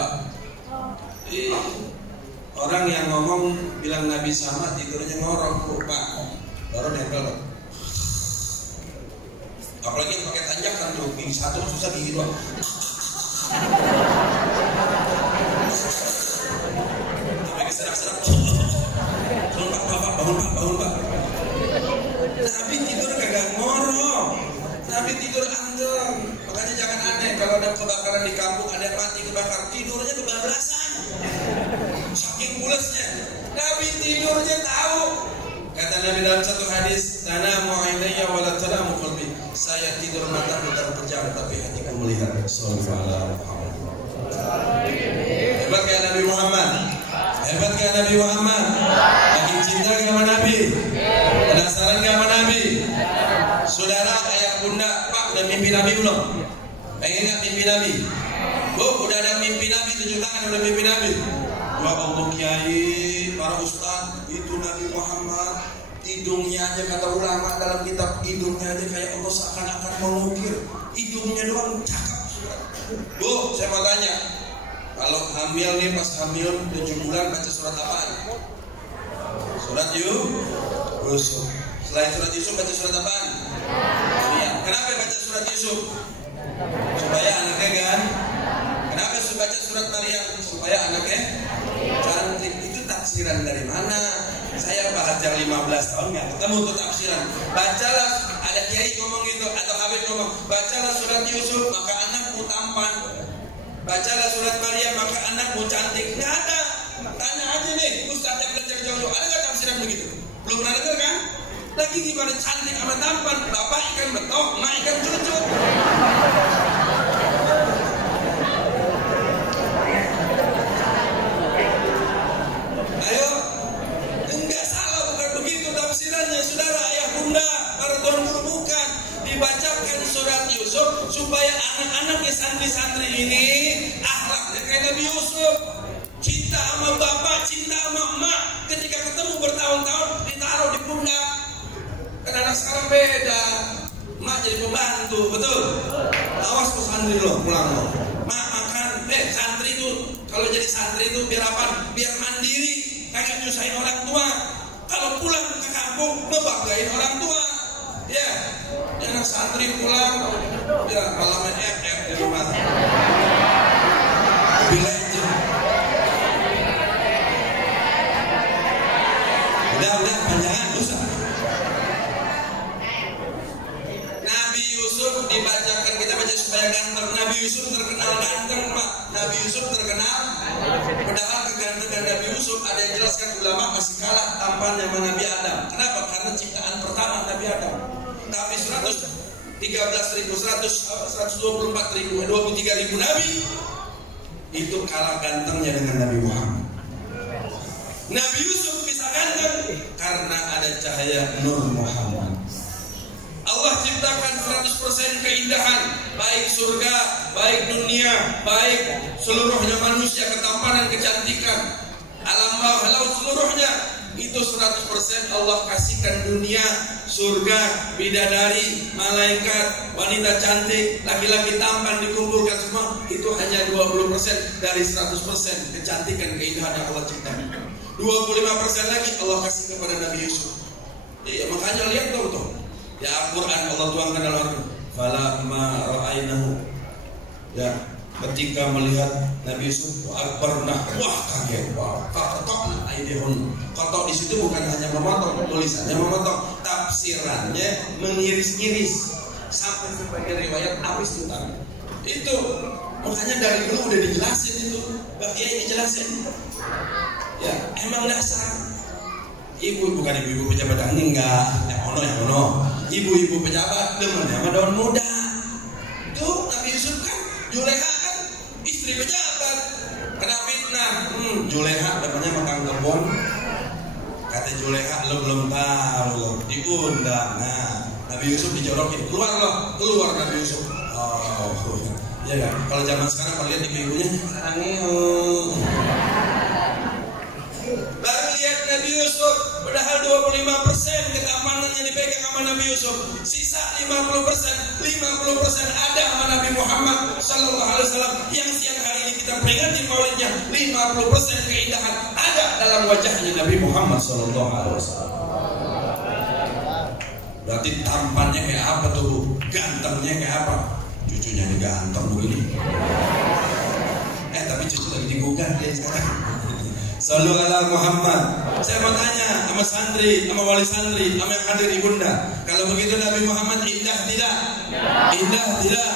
Orang yang ngomong bilang Nabi sama tidurnya ngorok, Pak. Baru nempel. Apalagi yang pakai tanjakan tuh, gigi satu susah gigi dua. Pakai serak-serak. Bangun pak. Nabi tidur kagak ngorok, Nabi tidur andeng. Makanya jangan aneh kalau ada kebakaran di kampung, ada yang mati kebakar, tidurnya kebablasan. Saking pulasnya, Nabi tidurnya tahu. Kata Nabi dalam satu hadis, tanamu ainaya wala tanamu qalbi. Saya tidur mata terpejam tapi hatiku melihat. Sallallahu alaihi wasallam. Hebat kayak Nabi Muhammad. Hebat kayak Nabi Muhammad. Makin cinta sama Nabi. Penasaran sama Nabi. Saudara ayah bunda, Pak udah mimpi Nabi belum? Pengen nggak mimpi Nabi? Bu, udah ada mimpi Nabi, tunjuk tangan udah mimpi Nabi. Ya Allah kiai, para ustaz, itu Nabi Muhammad hidungnya aja kata ulama dalam kitab, hidungnya aja kayak Allah seakan-akan mengukir. Hidungnya doang cakep. Bu, saya mau tanya, kalau hamil nih, pas hamil 7 bulan baca surat apaan? Surat Yusuf. Selain surat Yusuf baca surat apaan? Maryam. Kenapa baca surat Yusuf? Supaya anaknya kan? Kenapa baca surat Maryam? Supaya anaknya cantik. Itu tafsiran dari mana? Saya baca 15 tahun nggak ketemu tuh tafsiran. Bacalah, ada kiai ngomong gitu atau Habib ngomong, bacalah surat Yusuf maka anakmu tampan. Bacalah surat Maryam maka anakmu cantik. Nggak ada. Tanya aja nih, ustaz yang belajar jauh, ada nggak tafsiran begitu? Belum pernah dengar kan? Lagi gimana cantik sama tampan? Bapak ikan betok, mak ikan cucuk. Ayo, enggak salah, bukan begitu tafsirannya, saudara ayah bunda, para tuan guru bukan. Dibacakan surat Yusuf supaya anak-anaknya santri-santri ini akhlaknya kayak Nabi Yusuf. Cinta sama bapak, cinta sama emak, ketika ketemu bertahun-tahun ditaruh di pundak. Kan anak sekarang beda, emak jadi pembantu, betul? Awas ke santri lo, pulang lo. Mak makan, santri itu kalau jadi santri itu biar apa? Biar mandiri, kagak nyusahin orang tua. Kalau pulang ke kampung, ngebanggain orang tua. Ya, anak santri pulang, ya malah main FF di rumah. Bila itu. Udah, panjangan, usah. terkenal ganteng Pak, Nabi Yusuf terkenal. Padahal kegantengan Nabi Yusuf ada yang jelaskan ulama masih kalah tampannya sama Nabi Adam. Kenapa? Karena ciptaan pertama Nabi Adam. Tapi 23.000 Nabi itu kalah gantengnya dengan Nabi Muhammad. Nabi Yusuf bisa ganteng karena ada cahaya Nur Muhammad. Allah ciptakan 100% keindahan, baik surga, baik dunia, baik seluruhnya manusia, ketampanan, kecantikan, alam bawah laut seluruhnya. Itu 100% Allah kasihkan dunia, surga, bidadari, malaikat, wanita cantik, laki-laki tampan dikumpulkan semua. Itu hanya 20% dari 100% kecantikan keindahan yang Allah ciptakan. 25% lagi Allah kasih kepada Nabi Yusuf. Iya, makanya lihat tuh. Ya Al-Quran Allah tuangkan dalam falamma ra'ainahu. Ya, ketika melihat Nabi Yusuf akbarna, wah kaget, wah qata'na aydihun. Qata' di situ bukan hanya memotong, tulisannya memotong, tafsirannya mengiris-iris sampai sebagian riwayat habis tuntas. Itu makanya dari dulu udah dijelasin itu, bagian dijelasin. Ya, emang dasar. Ibu bukan ibu-ibu pejabat enggak, yang ono. Ibu-ibu pejabat demen sama daun muda. Tuh Nabi Yusuf kan, Juleha kan istri pejabat. Kena fitnah. Juleha namanya makan kebun. Kata Juleha lo belum tahu lo, diundang. Nah, Nabi Yusuf dijorokin. Keluar Nabi Yusuf. Oh, ya kan. Kalau zaman sekarang kalau lihat ibu-ibunya, baru lihat Nabi Yusuf, padahal 25% ketampanannya dipegang sama Nabi Yusuf, sisa 50% ada sama Nabi Muhammad Sallallahu Alaihi Wasallam yang siang hari ini kita peringati maulidnya. 50% keindahan ada dalam wajahnya Nabi Muhammad Sallallahu Alaihi Wasallam. Berarti tampannya kayak apa tuh? Gantengnya kayak apa? Cucunya ini ganteng begini. Tapi cucu lagi digugat dia sekarang. Sallu ala Muhammad. Saya mau tanya sama santri, sama wali santri, sama yang hadir ibunda, kalau begitu Nabi Muhammad indah tidak? Indah tidak?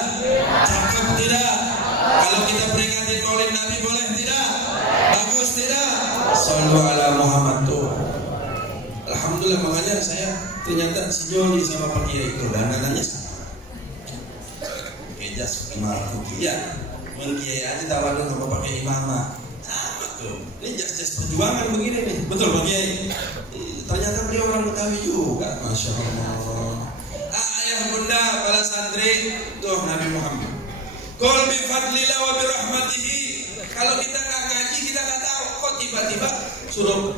Cakep tidak? Kalau kita peringatin maulid Nabi boleh tidak? Bagus tidak? Sallu ala Muhammad tuh. Alhamdulillah, makanya saya ternyata sejoli sama Pak Kiai itu dan dananya sama. Ejas imam Kiai, Kiai aja tawarin sama Pak Kiai Mama. Ini jas perjuangan begini nih, betul Pak Kiai. Ternyata beliau orang Betawi juga, masya Allah. Ayah bunda para santri, tuh Nabi Muhammad. Qul bi fadlillah wa bi rahmatihi. Kalau kita nggak ngaji, kita nggak tahu. Kok tiba-tiba suruh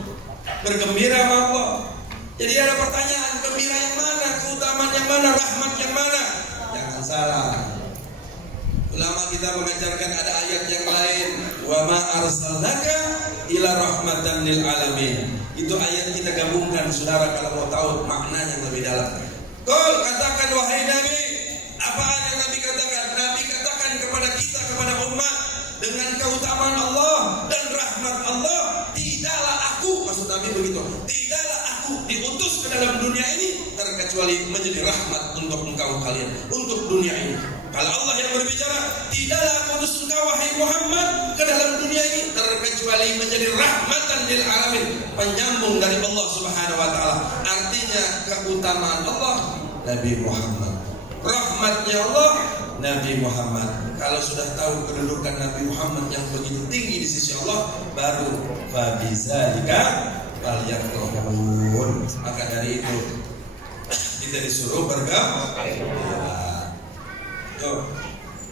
bergembira sama Allah. Jadi ada pertanyaan, gembira yang mana, keutamaan yang mana, rahmat yang mana? Jangan salah. Ulama kita mengajarkan ada ayat yang lain, wa ma arsalnaka ila rahmatan lil alamin. Itu ayat kita gabungkan saudara kalau mau tahu maknanya yang lebih dalam. Qul, katakan wahai Nabi, apa yang Nabi katakan? Nabi katakan kepada kita, kepada umat, dengan keutamaan Allah dan rahmat Allah, tidaklah aku, maksud Nabi begitu, tidaklah aku diutus ke dalam dunia ini terkecuali menjadi rahmat untuk engkau kalian, untuk dunia ini. Kalau Allah yang berbicara, tidaklah aku utus engkau wahai Muhammad ke dalam dunia ini terkecuali menjadi rahmatan lil alamin, penyambung dari Allah Subhanahu wa taala. Artinya keutamaan Allah Nabi Muhammad, rahmatnya Allah Nabi Muhammad. Kalau sudah tahu kedudukan Nabi Muhammad yang begitu tinggi di sisi Allah, baru fabizalika falyafrahun. Maka dari itu kita disuruh bergembira.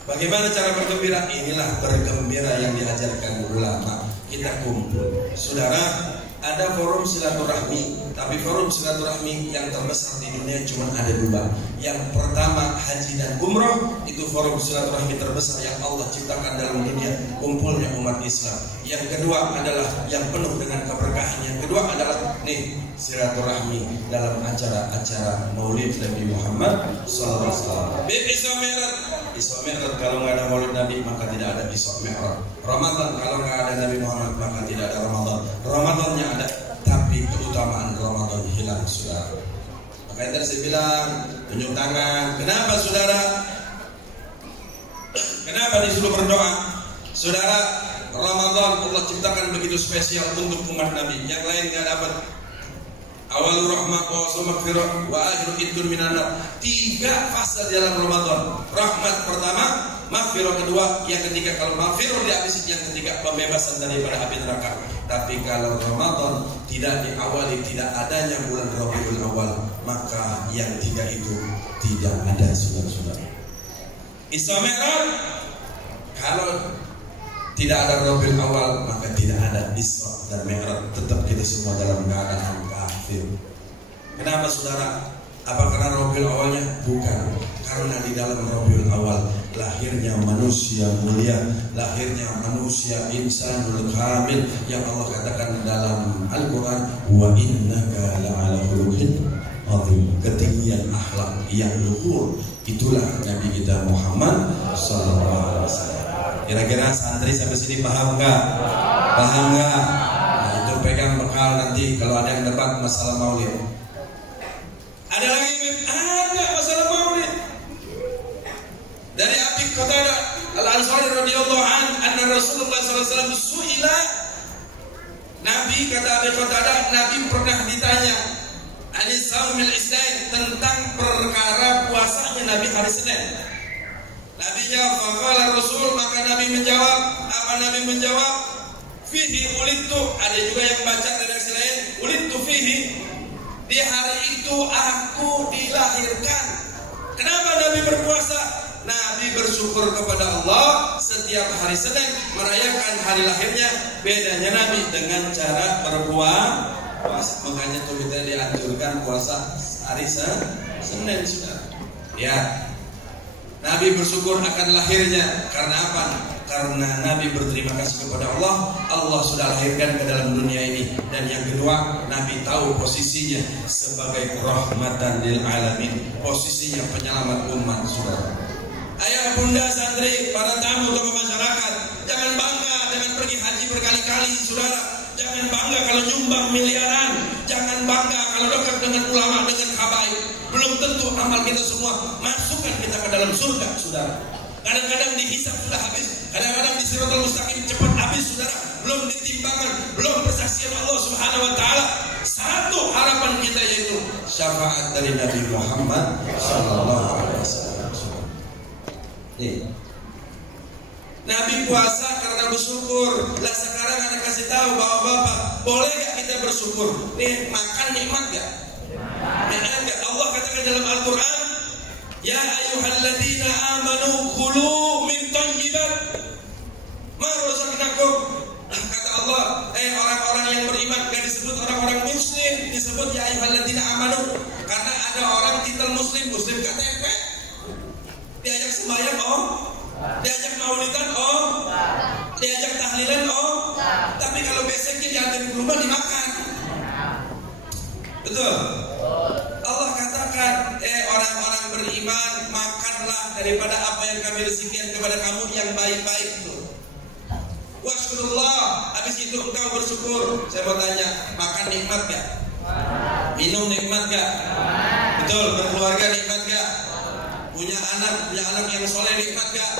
Bagaimana cara bergembira? Inilah bergembira yang diajarkan ulama. Kita kumpul, saudara. Ada forum silaturahmi, tapi forum silaturahmi yang terbesar di dunia cuma ada dua. Yang pertama haji dan umroh, itu forum silaturahmi terbesar yang Allah ciptakan dalam dunia, kumpulnya umat Islam. Yang kedua adalah yang penuh dengan keberkahan. Yang kedua adalah nih silaturahmi dalam acara-acara Maulid Nabi Muhammad SAW. Isra Mi'raj, kalau nggak ada Maulid Nabi maka tidak ada Isra Mi'raj. Ramadan, kalau nggak ada Nabi Muhammad maka tidak ada Ramadan. Ramadannya ada, tapi keutamaan Ramadan hilang, saudara. Maka yang tadi saya bilang, tunjuk tangan. Kenapa, saudara? Kenapa disuruh berdoa? Saudara, Ramadan Allah ciptakan begitu spesial untuk umat Nabi. Yang lain gak dapat. Awal rahmah wa maghfirah wa ajru idun minan nar. 3 fase dalam Ramadan. Rahmat pertama, maghfirah kedua, yang ketiga kalau maghfirah dihabisi, yang ketiga pembebasan daripada api neraka. Tapi kalau Ramadan tidak diawali, tidak adanya bulan Rabiul Awal, maka yang 3 itu tidak ada, saudara-saudara. Isra Mi'raj, kalau tidak ada Rabiul Awal, maka tidak ada Isra dan Mi'raj. Tetap kita semua dalam keadaan kafir. Kenapa, saudara? Apa karena Rabiul Awalnya? Bukan. Karena di dalam Rabiul Awal lahirnya manusia mulia, lahirnya manusia insanul kamil yang Allah katakan dalam Al-Quran, wa innaka la'ala khuluqin azim, ketinggian akhlak yang luhur. Itulah Nabi kita Muhammad sallallahu alaihi wasallam. Kira-kira santri sampai sini paham nggak? Paham nggak? Nah, itu pegang bekal nanti kalau ada yang debat masalah maulid. Ada lagi ada masalah maulid. Dari Abi Qatadah Al-Ansari radhiyallahu anna Rasulullah sallallahu alaihi wasallam su'ila. Nabi, kata Abi Qatadah, Nabi pernah ditanya anis saumil isnain, tentang perkara puasanya Nabi hari Senin. Nabi jawab, faqala Rasul, maka Nabi menjawab, apa Nabi menjawab? Fihi ulidtu. Ada juga yang baca redaksi lain, ulidtu fihi, di hari itu aku dilahirkan. Kenapa Nabi berpuasa? Nabi bersyukur kepada Allah setiap hari Senin, merayakan hari lahirnya. Bedanya Nabi dengan cara berpuasa. Makanya tuh kita dianjurkan puasa hari Senin, saudara. Ya, Nabi bersyukur akan lahirnya. Karena apa? Karena Nabi berterima kasih kepada Allah. Allah sudah lahirkan ke dalam dunia ini. Dan yang kedua, Nabi tahu posisinya sebagai rahmatan lil alamin, posisinya penyelamat umat, saudara. Ayah bunda santri, para tamu tokoh masyarakat, jangan bangga dengan pergi haji berkali-kali, saudara. Jangan bangga kalau nyumbang miliaran. Jangan bangga kalau dekat dengan ulama, dengan habaib. Belum tentu amal kita semua masukkan kita ke dalam surga, saudara. Kadang-kadang dihisab sudah habis, kadang-kadang di Siratal Mustaqim cepat habis, saudara. Belum ditimbangan, belum persaksian Allah Subhanahu wa taala. Satu harapan kita yaitu syafaat dari Nabi Muhammad sallallahu alaihi wasallam. Nabi puasa karena bersyukur. Lah sekarang Anda kasih tahu bapak-bapak, boleh gak kita bersyukur? Nih, makan nikmat gak? Nikmat gak? Allah katakan dalam Al-Quran, ya ayyuhalladzina amanu khulu min thayyibat ma razaqnakum. Kata Allah, orang-orang yang beriman, gak disebut orang-orang muslim, disebut ya ayyuhalladzina amanu. Karena ada orang titel muslim KTP, diajak sembahyang, diajak maulidan, diajak tahlilan, tapi kalau beseknya diantar di rumah dimakan. Betul? Allah katakan, orang-orang beriman, makanlah daripada apa yang kami rezekikan kepada kamu yang baik-baik itu. Wasykurullah. Habis itu engkau bersyukur. Saya mau tanya, makan nikmat gak? Minum nikmat gak? Betul, berkeluarga nikmat gak? Punya anak yang soleh nikmat gak?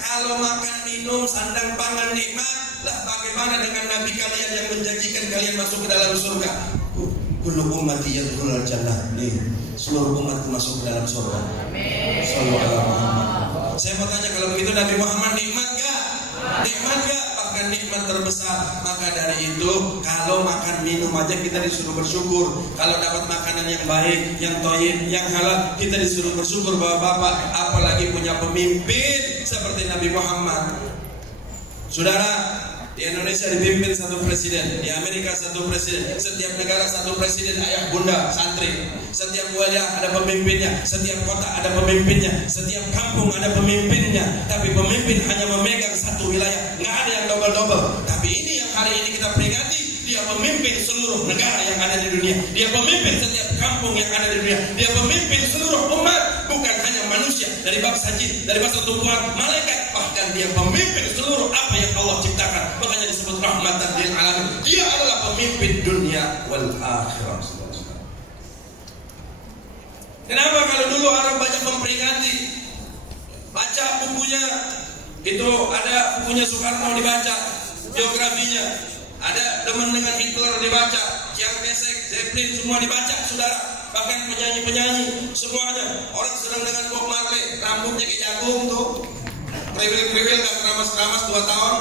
Kalau makan minum sandang pangan nikmat, lah bagaimana dengan Nabi kalian yang menjanjikan kalian masuk ke dalam surga? Kullu ummati yadkhulul jannah. Seluruh umatku masuk ke dalam surga. Sallallahu alaihi Muhammad. Saya mau tanya, kalau begitu Nabi Muhammad nikmat gak? Nikmat gak? Bahkan nikmat terbesar. Maka dari itu, kalau makan minum aja kita disuruh bersyukur. Kalau dapat makanan yang baik, yang thayyib, yang halal, kita disuruh bersyukur bapak-bapak. Apalagi punya pemimpin seperti Nabi Muhammad. Saudara, di Indonesia dipimpin satu presiden, di Amerika satu presiden, setiap negara satu presiden, ayah bunda santri. Setiap wilayah ada pemimpinnya, setiap kota ada pemimpinnya, setiap kampung ada pemimpinnya. Tapi pemimpin hanya memegang satu wilayah, nggak ada yang double-double. Tapi ini yang hari ini kita peringati, dia pemimpin seluruh negara yang ada di dunia. Dia pemimpin setiap kampung yang ada di dunia. Dia pemimpin seluruh umat, bukan hanya manusia, dari bangsa jin, dari bangsa tumbuhan, malaikat. Bahkan dia pemimpin seluruh apa yang Allah ciptakan. Makanya disebut rahmatan lil alamin. Dia adalah pemimpin dunia wal akhirah. Kenapa kalau dulu orang banyak memperingati Baca bukunya, itu ada bukunya Soekarno dibaca, biografinya. Ada teman dengan Hitler dibaca, Chiang Kai-shek, Zeppelin semua dibaca, saudara. Bahkan penyanyi-penyanyi semuanya. Orang sedang dengan Bob Marley, rambutnya kayak jagung tuh, kriwil-kriwil, gak keramas-keramas 2 tahun.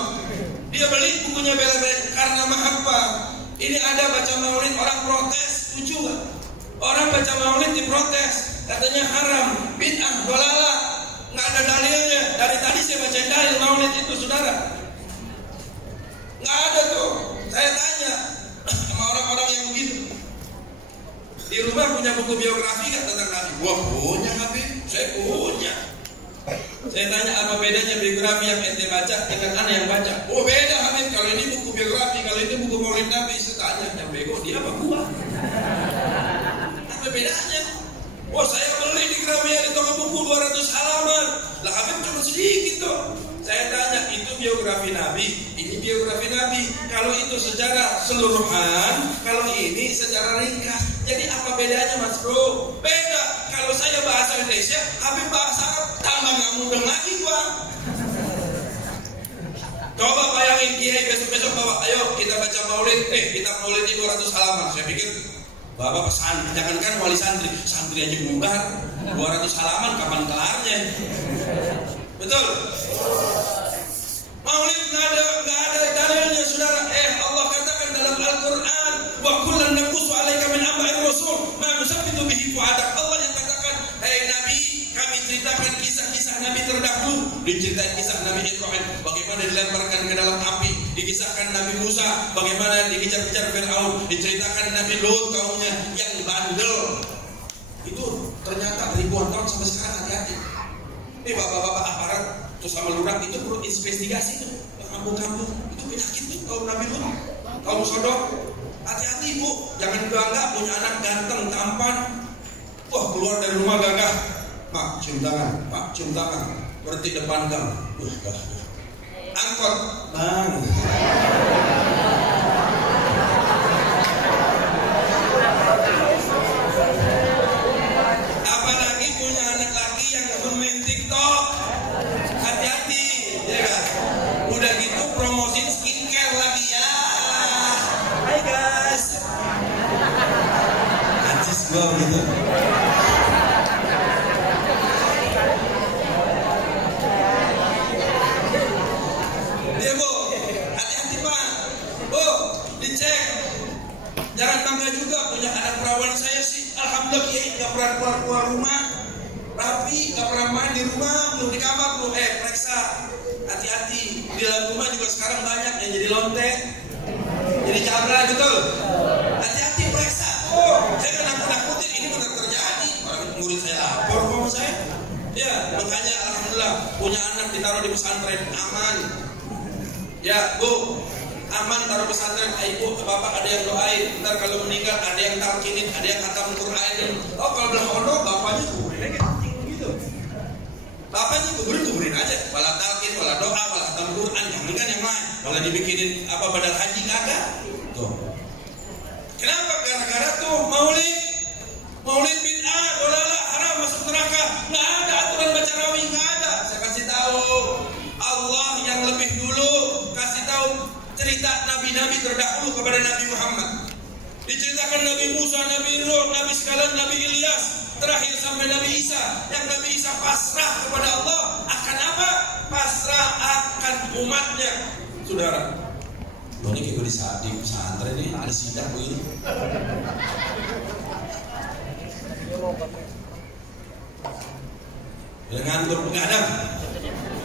Dia beli bukunya bela-belain karena mahabbah. Ini ada baca maulid, orang protes, lucu gak? Orang baca maulid diprotes, katanya haram, bid'ah, dolalah, nggak ada dalilnya. Dari tadi saya baca dalil maulid itu, saudara. Nggak ada tuh. Saya tanya sama orang-orang yang begitu. Di rumah punya buku biografi nggak tentang Nabi? Wah punya Habib, saya punya. Saya tanya apa bedanya biografi yang ente baca dengan anak yang baca? Oh beda Habib, kalau ini buku biografi, kalau ini buku maulid Nabi. Saya tanya, yang bego dia apa gua? Apa bedanya? Oh saya beli di Gramedia di toko buku 200 halaman. Lah Habib cuma sedikit tuh. Saya tanya, itu biografi Nabi, ini biografi Nabi. Kalau itu secara seluruhan, kalau ini secara ringkas. Jadi apa bedanya Mas Bro? Beda. Kalau saya bahasa Indonesia, Habib bahasa Arab, tambah nggak mudeng lagi gua. Coba bayangin Kiai besok-besok bawa, ayo kita baca maulid, kita maulid di 200 halaman. Saya pikir Bapak pesantren, jangankan wali santri, santri aja bubar 200 halaman kapan kelarnya? Betul? Maulid nggak ada dalilnya, saudara. Allah katakan dalam Al-Quran, wa kullan naqussu 'alaika min amba'ir rasul ma nusabbitu bihi fu'adak. Allah yang katakan, hai Nabi, kami ceritakan kisah-kisah Nabi terdahulu. Diceritain kisah Nabi Ibrahim, bagaimana dilemparkan ke dalam api. Dikisahkan Nabi Musa, bagaimana dikejar-kejar Fir'aun. Diceritakan Nabi Lut, kaumnya yang bandel. Itu ternyata ribuan tahun sampai sekarang, hati-hati. Bapak-bapak aparat terus sama lurah itu perlu investigasi tuh. Kampung-kampung itu penyakit tuh, kaum Nabi Lut, kaum Sodom. Hati-hati Bu, jangan bangga punya anak ganteng, tampan. Wah keluar dari rumah gagah, Pak cium tangan, Pak cium tangan, berhenti depan gang. Angkot, Bang. Apalagi punya anak laki yang main TikTok. Hati-hati, ya kan? Udah gitu promosin skincare lagi ya. Hai guys. Anjis gua gitu. Ya Bu, hati-hati Pak. Bu, dicek. Jangan bangga juga punya anak perawan. Saya sih alhamdulillah Kiai nggak pernah keluar rumah, rapi, nggak pernah main di rumah, belum di kamar, belum periksa. Hati-hati, di dalam rumah juga sekarang banyak yang jadi lontek, jadi cabra gitu. Hati-hati periksa. Oh, saya kan nakut-nakutin ini benar terjadi. Orang murid saya lapor sama saya. Ya, makanya alhamdulillah punya anak ditaruh di pesantren aman. Ya Bu, aman taruh pesantren. Ibu, bapak ada yang doain. Ntar kalau meninggal ada yang talkinin, ada yang khatam Quran. Oh kalau belah pondok bapaknya kuburin aja gitu. Bapaknya kuburin aja. Walau talkin, walau doa, walau khatam Quran. Jangan kan yang lain. Malah dibikinin apa badal haji kagak. Tuh. Kenapa? Gara-gara tuh maulid bid'ah, dolalah, haram, masuk neraka. Nggak ada aturan baca rawi, nggak ada. Saya kasih tahu. Allah yang lebih dulu kasih tahu cerita nabi-nabi terdahulu kepada Nabi Muhammad. Diceritakan Nabi Musa, Nabi Nuh, Nabi sekalian, Nabi Ilyas, terakhir sampai Nabi Isa. Yang Nabi Isa pasrah kepada Allah akan apa? Pasrah akan umatnya. Saudara, lo ini kayak gue di pesantren ini ada sidak begini. Ya ngantuk, nggak ada.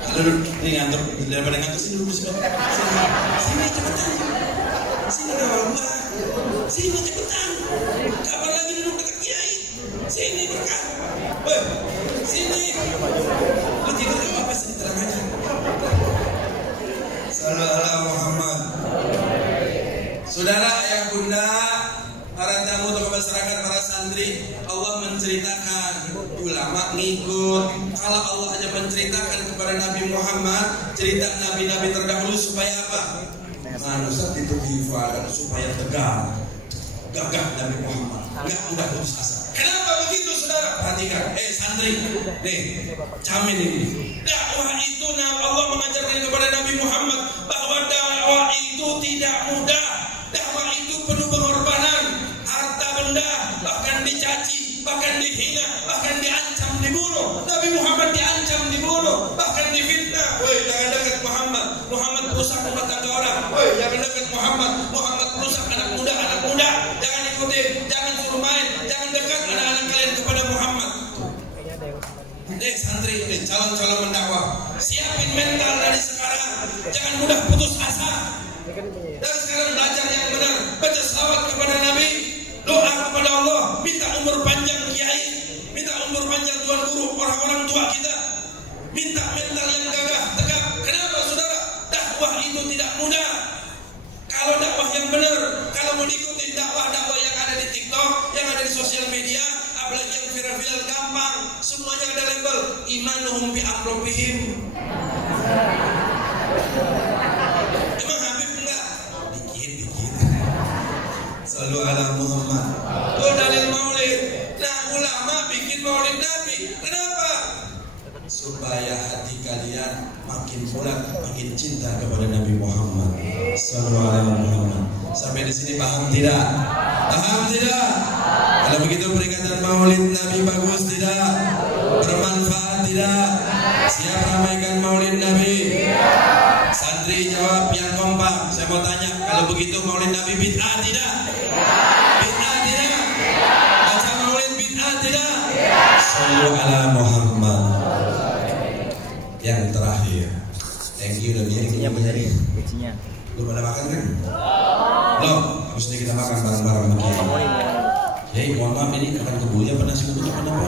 Kalau ini ngantuk, daripada ngantuk sini dulu sebentar. Sini cepetan. Sini kawal gua. Sini cepetan. Kapan lagi duduk dekat Kiai? Sini berkah. Woi, sini. Lu tidur nggak apa-apa, sini terang aja. Sallallahu Muhammad. Saudara, ayah bunda, para tamu tokoh masyarakat, para santri, Allah menceritakan, ulama ngikut. Kalau Allah aja menceritakan kepada Nabi Muhammad cerita nabi-nabi terdahulu supaya apa? Manusia dituduhi fadan supaya tegar, gagah Nabi Muhammad, nggak mudah putus asa. Kenapa begitu, saudara? perhatikan, santri, nih, jamin ini. Dakwah itu Allah mengajarkan kepada Nabi Muhammad bahwa dakwah itu tidak mudah. Dakwah itu penuh pengorbanan, harta benda, bahkan dicaci, bahkan dihina, bahkan diancam dibunuh. Nabi Muhammad diancam dibunuh, bahkan difitnah. Woi, jangan dekat Muhammad. Muhammad merusak rumah tangga orang. Woi, jangan dekat Muhammad. Muhammad merusak anak muda. Jangan ikutin, jangan suruh main, jangan dekat anak-anak kalian kepada Muhammad. Santri, calon-calon mendakwah, siapin mental dari sekarang. Jangan mudah putus asa. Dan sekarang belajar yang benar, baca salawat kepada Nabi, doa kepada Allah, minta umur panjang kiai, minta umur panjang tuan guru, orang-orang tua kita, minta mental yang gagah, tegak. Kenapa saudara? Dakwah itu tidak mudah. Kalau dakwah yang benar, kalau mau diikuti dakwah-dakwah yang ada di TikTok, yang ada di sosial media, apalagi yang viral-viral gampang, semuanya ada label imanuhum bi aqrabihim. Emang Habib enggak? Dikit. Selalu ala Muhammad. Oh, dalil maulid. Nah, ulama bikin maulid Nabi. Kenapa? Supaya hati kalian makin bulat, makin cinta kepada Nabi Muhammad. Selalu ala Muhammad. Sampai di sini paham tidak? Paham tidak? Kalau begitu peringatan maulid Nabi bagus tidak? Bermanfaat tidak? Siap ramaikan maulid Nabi? Santri jawab yang kompak. Saya mau tanya, kalau begitu maulid Nabi bid'ah tidak? Bid'ah tidak? Baca maulid bid'ah tidak? Sallu ala Muhammad. Yang terakhir, thank you Nabi. Kuncinya benar ya, kuncinya. Lu pada makan kan? Belum, habis ini kita makan bareng-bareng begini. Hei, mohon maaf ini akan kebuya apa nasi kuning apa apa?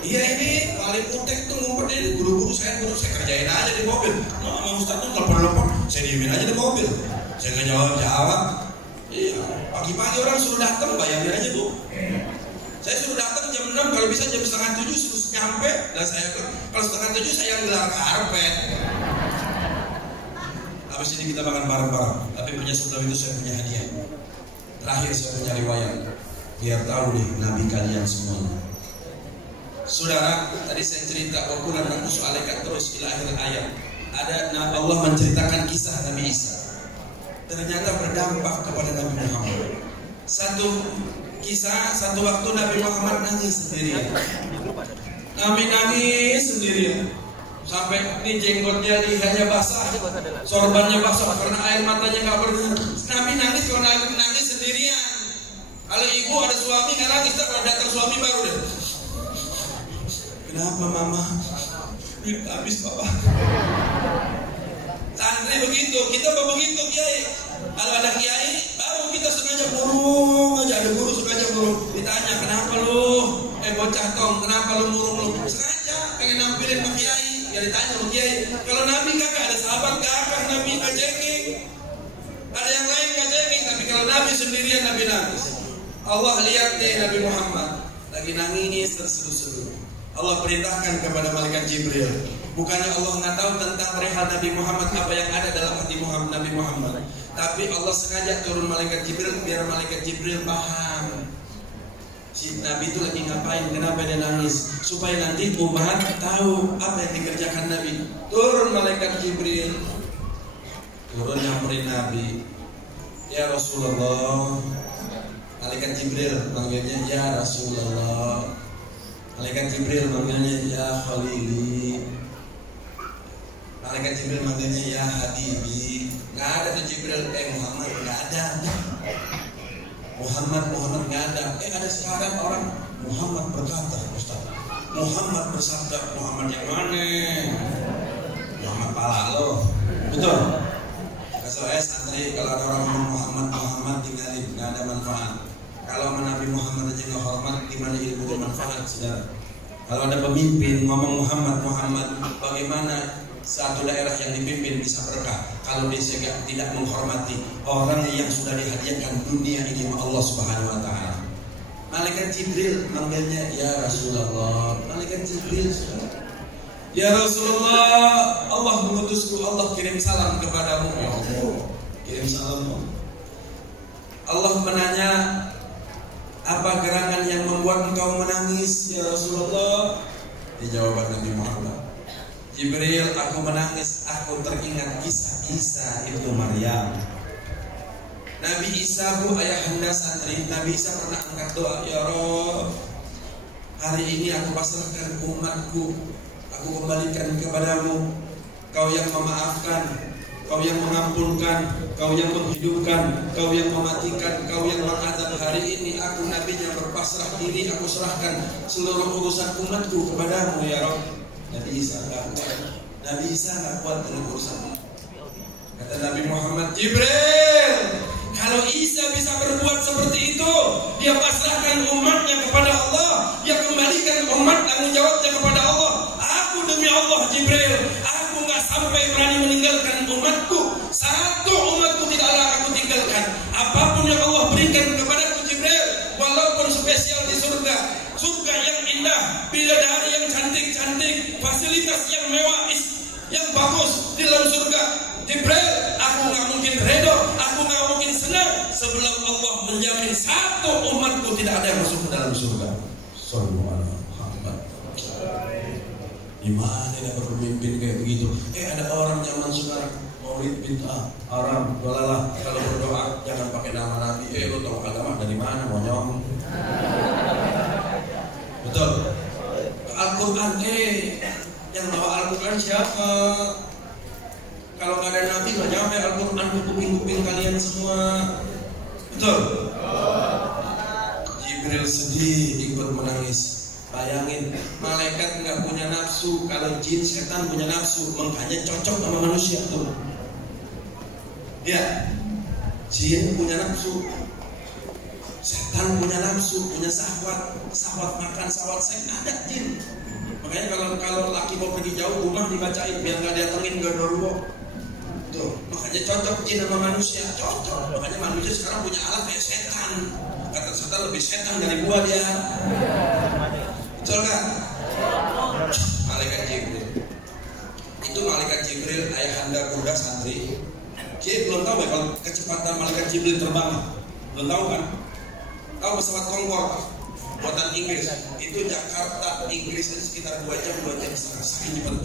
Iya ini paling utek tuh ngumpetnya di guru-guru saya kerjain aja di mobil. Nah, sama Ustaz tuh telepon, saya diemin aja di mobil. Saya nggak jawab. Iya, pagi-pagi orang suruh datang, bayangin aja Bu. Saya suruh datang jam 6, kalau bisa jam 6:30 suruh nyampe. Dan saya kalau 6:30 saya gelar karpet. Habis ini kita makan bareng-bareng. Tapi punya sebelum itu saya punya hadiah. Terakhir saya punya riwayat. Biar tahu nih Nabi kalian semuanya. Saudara, tadi saya cerita Waqulan naqussu alaika terus ila akhir ayat. Ada Allah menceritakan kisah Nabi Isa. Ternyata berdampak kepada Nabi Muhammad. Satu kisah, satu waktu Nabi Muhammad nangis sendirian. Nabi nangis sendirian. Sampai ini jenggotnya, lihatnya basah, sorbannya basah karena air matanya nggak berhenti. Nabi nangis kalau nangis sendirian. Kalau ibu ada suami nggak nangis, kalau datang suami baru deh. Kenapa mama? Habis papa. Santri begitu, kita begitu kiai. Kalau ada kiai, baru kita sengaja burung aja, ada guru sengaja burung. Ditanya kenapa lu? Bocah tong, kenapa lu murung lu? Sengaja pengen nampilin sama kiai. Ya ditanya sama kiai. Kalau Nabi kagak ada sahabat gagah, Nabi nggak jengking. Ada yang lain nggak jengking, tapi kalau Nabi sendirian Nabi nangis. Allah lihat nih Nabi Muhammad lagi nangis terseduh-seduh. Allah perintahkan kepada malaikat Jibril. Bukannya Allah nggak tahu tentang perihal Nabi Muhammad apa yang ada dalam hati Nabi Muhammad, tapi Allah sengaja turun malaikat Jibril biar malaikat Jibril paham. Si Nabi itu lagi ngapain, kenapa dia nangis, supaya nanti umat tahu apa yang dikerjakan Nabi. Turun malaikat Jibril, turun nyamperin Nabi. Ya Rasulullah. Malaikat Jibril manggilnya ya Rasulullah. Malaikat Jibril manggilnya ya Khalili. Malaikat Jibril manggilnya ya Habibi. Nggak ada tuh Jibril, Muhammad nggak ada. Muhammad nggak ada. Ada sekarang orang Muhammad berkata, Ustaz. Muhammad bersabda. Muhammad yang mana? Muhammad pala lo. Betul. Soalnya santri kalau ada orang ngomong Muhammad tinggalin, nggak ada manfaat. Kalau Nabi Muhammad aja nggak hormat, gimana ilmu bermanfaat, saudara? Kalau ada pemimpin ngomong Muhammad, bagaimana satu daerah yang dipimpin bisa berkah? Kalau dia tidak menghormati orang yang sudah dihadiahkan dunia ini oleh Allah Subhanahu Wa Taala. Malaikat Jibril manggilnya ya Rasulullah. Malaikat Jibril, ya Rasulullah, Allah mengutusku, Allah kirim salam kepadamu. Ya Allah, kirim salam. Allah menanya, apa gerangan yang membuat engkau menangis ya Rasulullah? Dijawab Nabi Muhammad, Jibril, aku menangis, aku teringat kisah Isa ibnu Maryam. Nabi Isa, bu, ayahanda santri, Nabi Isa pernah angkat doa, ya Rabb, hari ini aku pasrahkan umatku, aku kembalikan kepadamu. Kau yang memaafkan, Kau yang mengampunkan, Kau yang menghidupkan, Kau yang mematikan, Kau yang mengazab. Hari ini aku nabinya berpasrah diri, aku serahkan seluruh urusan umatku kepadamu ya Rabb. Nabi Isa gak kuat. Nabi Isa gak kuat dengan urusan ini. Kata Nabi Muhammad, Jibril, kalau Isa bisa berbuat seperti itu, dia pasrahkan umatnya kepada Allah, dia kembalikan umat tanggung jawabnya kepada Allah. Aku demi Allah Jibril, aku gak sampai berani meninggalkan umatku. Satu umatku tidaklah aku tinggalkan. Apapun yang Allah berikan kepadaku Jibril, walaupun spesial di surga, surga yang indah, bidadari yang cantik-cantik, fasilitas yang mewah, yang bagus di dalam surga, Jibril, aku gak mungkin redo, aku gak mungkin senang sebelum Allah menjamin satu umatku tidak ada yang masuk ke dalam surga. Sallallahu alaihi wasallam. Gimana dia berpemimpin kayak begitu? Ada orang zaman sekarang maulid bid'ah, haram, dolalah. Kalau berdoa jangan pakai nama Nabi. Lo tahu agama dari mana, monyong? Betul. Al-Quran, yang bawa Al-Quran siapa? Kalau nggak ada Nabi nggak nyampe Al-Quran ke kuping-kuping kalian semua. Betul? Jibril sedih, ikut menangis. Bayangin, malaikat nggak punya nafsu, kalau jin setan punya nafsu, makanya cocok sama manusia tuh. Ya, jin punya nafsu, setan punya nafsu, punya syahwat makan, syahwat seks, ada jin. Makanya kalau laki mau pergi jauh, rumah dibacain biar nggak datengin gondorwo. Tuh, makanya cocok jin sama manusia, cocok. Makanya manusia sekarang punya alat kayak setan. Kata setan lebih setan dari gua dia. Betul kan? Malaikat Jibril. Itu malaikat Jibril, ayahanda kuda santri. Jadi belum tahu ya kalau kecepatan malaikat Jibril terbang. Belum tahu kan? Tahu pesawat Concorde buatan Inggris. Itu Jakarta, Inggris itu sekitar 2 jam setengah. Saking cepat.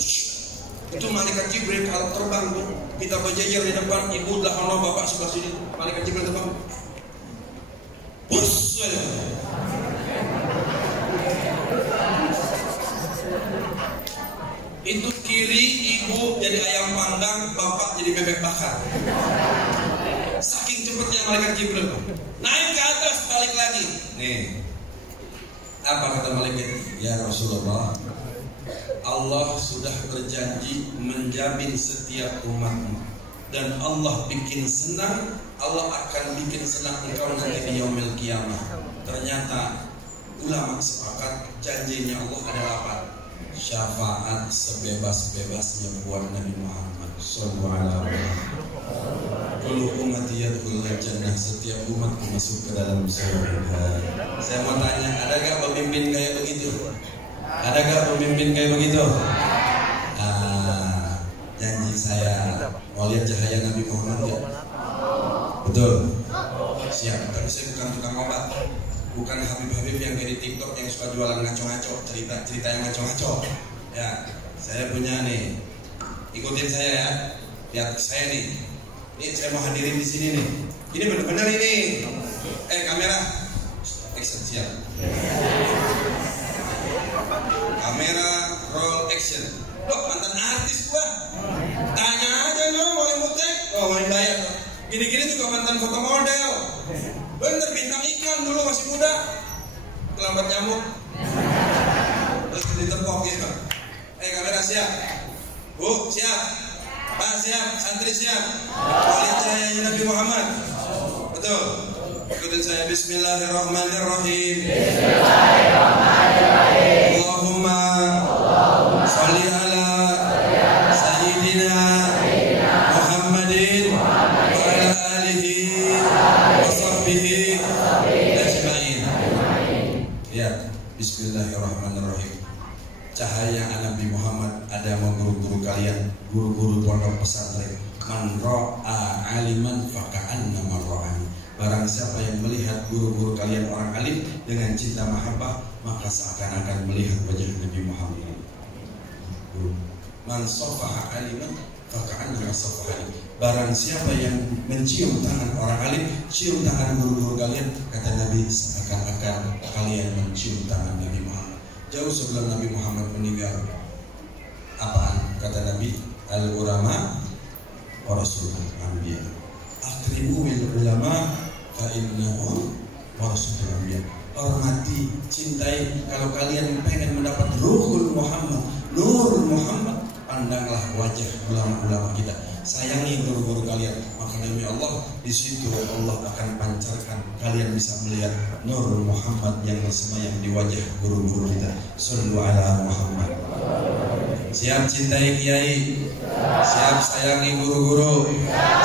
Itu malaikat Jibril kalau terbang, kita berjejer di depan, ibu dah ono, bapak sebelah sini. Malaikat Jibril terbang. Bus. Itu kiri ibu jadi ayam panggang, bapak jadi bebek bakar. Saking cepatnya malaikat Jibril. Naik ke atas, balik lagi. Nih, apa kata malaikat? Ya Rasulullah, Allah sudah berjanji menjamin setiap umatmu, dan Allah bikin senang, Allah akan bikin senang engkau nanti di yaumil qiyamah. Ternyata ulama sepakat janjinya Allah adalah apa? Syafaat sebebas-bebasnya buat Nabi Muhammad sallallahu alaihi wasallam. Kullu ummati yadkhulul jannah, setiap umatku masuk ke dalam surga. Saya mau tanya, ada gak pemimpin kayak begitu? Ada gak pemimpin kayak begitu? Janji saya mau lihat cahaya Nabi Muhammad ya? Betul? Siap, tapi saya bukan tukang obat, bukan Habib-Habib yang kayak di TikTok yang suka jualan ngaco-ngaco, cerita yang ngaco-ngaco. Ya, saya punya nih, ikutin saya ya, lihat saya nih. Ini saya mau hadirin di sini nih. Ini benar-benar ini. Kamera, action, siap. Kamera, roll, action. Loh, mantan artis gua. Tanya aja lo, mau mutek, mau bayar. Gini-gini juga mantan foto model. Bener, bintang iklan dulu masih muda. Terlambat nyamuk. Terus ditepok gitu. Kamera siap. Bu, siap. Pak siap, santri siap. Lihat cahayanya Nabi Muhammad. Betul. Ikutin saya. Bismillahirrahmanirrahim. Bismillahirrahmanirrahim. Allahumma sholli ala sayyidina Muhammadin wa ala alihi wa sahbihi ajma'in. Ya, bismillahirrahmanirrahim. Cahaya Nabi Muhammad ada sama guru-guru kalian, guru-guru pondok pesantren. Man ra'a aliman faka'annama ra'ani. Barang siapa yang melihat guru-guru kalian orang alim dengan cinta mahabbah, maka seakan-akan melihat wajah Nabi Muhammad. Man safaha aliman faka'anna safaha alim. Barang siapa yang mencium tangan orang alim, cium tangan guru-guru kalian, kata Nabi, seakan-akan kalian mencium tangan Nabi Muhammad. Jauh sebelum Nabi Muhammad meninggal, apaan kata Nabi? Al-ulama warasatul anbiya. Akrimu bil ulama fa innahum warasatul anbiya. Hormati, cintai. Kalau kalian pengen mendapat ruhul Muhammad, nurul Muhammad, pandanglah wajah ulama-ulama kita. Sayangi guru-guru kalian, maka demi Allah di situ Allah akan pancarkan, kalian bisa melihat nur Muhammad yang bersemayam di wajah guru-guru kita. Sallu ala Muhammad. Siap cintai kiai, siap sayangi guru-guru,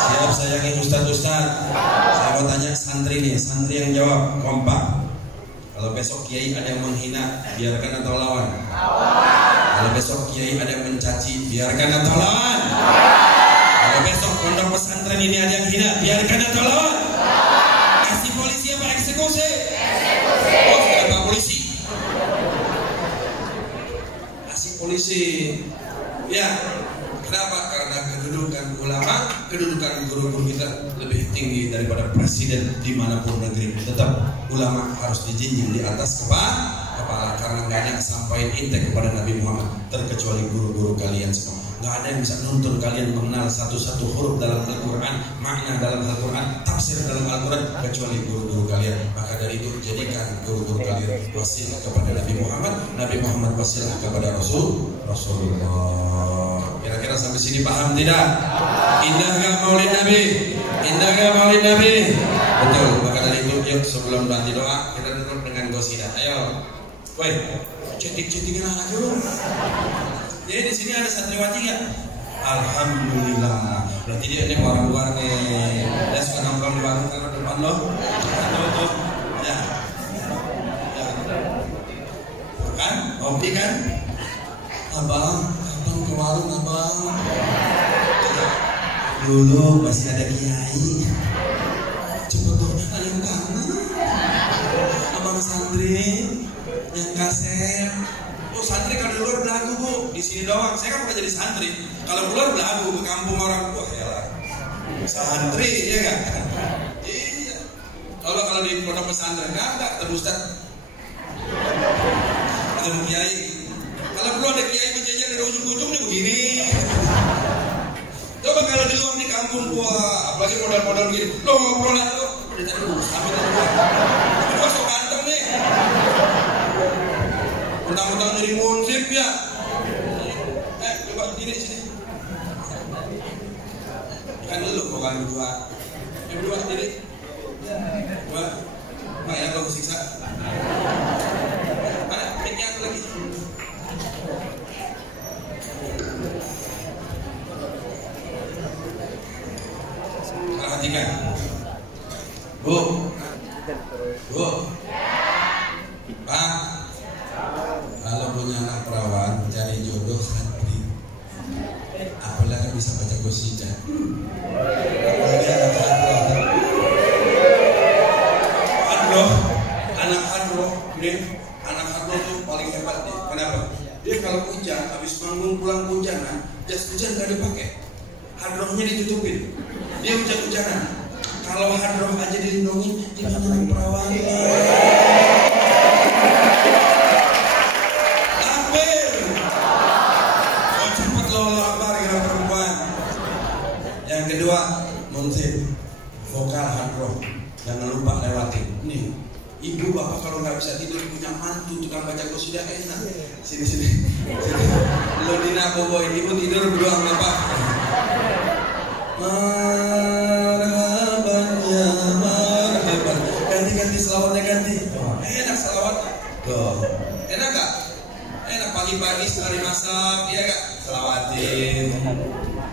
siap sayangi ustaz-ustaz. Saya mau tanya santri nih, santri yang jawab kompak. Kalau besok kiai ada yang menghina, biarkan atau lawan? Kalau besok kiai ada yang mencaci, biarkan atau lawan? Kalau besok pondok pesantren ini ada yang hina, biarkan atau lawan? Kasih polisi apa eksekusi? Eksekusi. Oh, kenapa polisi? Kasih polisi. Ya, kenapa? Karena kedudukan ulama, kedudukan guru-guru kita lebih tinggi daripada presiden dimanapun negeri. Tetap ulama harus dijunjung di atas kepala, karena nggak ada yang sampaikan intek kepada Nabi Muhammad terkecuali guru-guru kalian semua. Nggak ada yang bisa nuntun kalian mengenal satu-satu huruf dalam Al-Quran, makna dalam Al-Quran, tafsir dalam Al-Quran, kecuali guru-guru kalian. Maka dari itu jadikan guru-guru kalian wasilah kepada Nabi Muhammad, Nabi Muhammad wasilah kepada Rasulullah. Kira-kira sampai sini paham tidak? Indah gak maulid Nabi? Indah gak maulid Nabi? Betul. Maka dari itu yuk sebelum nanti doa kita tutup dengan gosidah. Ayo, woi, cetik-cetikin anak dulu. Jadi di sini ada santriwati nggak? Alhamdulillah. Berarti dia ini orang luar nih. Dia suka nongkrong di warung karena depan loh. Tuh. Ya. Kan? Kopi kan? Abang ke warung abang. Dulu masih ada kiai. Cepet dong, ada yang kangen. Abang santri yang kasep. Oh, santri kalau di luar belagu bu, di sini doang. Saya kan pernah jadi santri. Kalau keluar belagu ke kampung orang tua, ya lah. Santri, ya kan? Iya. Kalau di pondok pesantren nggak ada, ketemu ustaz, ketemu kiai. Kalau perlu ada kiai berjajar dari ujung ujung nih begini. Coba kalau di luar di kampung gua, apalagi modal-modal begini, lo ngobrol lah lo. Dari tadi gue sampai tadi gua sok ganteng nih. Mentang-mentang jadi munsip ya. Coba sini. Kan dulu kok kalian berdua. Yang berdua sendiri. Dua. Pak ya kalau siksa. Mana? Mic-nya aku lagi. Perhatikan. Bu. Pak. Kalau punya anak perawan, cari jodoh santri. Apalagi bisa baca qasidah. Apalagi anak hadroh, anak hadroh tuh paling hebat nih. Kenapa? Dia kalau hujan, habis manggung pulang hujanan, jas hujan gak dipakai, hadrohnya ditutupin. Dia hujan-hujanan. Kalau hadroh aja dilindungi, gimana perawan? Yang kedua, munsip vokal hadroh, jangan lupa lewatin. Nih, ibu bapak kalau nggak bisa tidur punya mantu tukang baca qasidah enak. Sini. Lo dina boboin ibu tidur berdua sama bapak. Marhaban ya marhaban. Ganti selawatnya ganti. Enak selawat. Tuh. Enak gak? Enak pagi-pagi sekali masak, iya gak? Selawatin.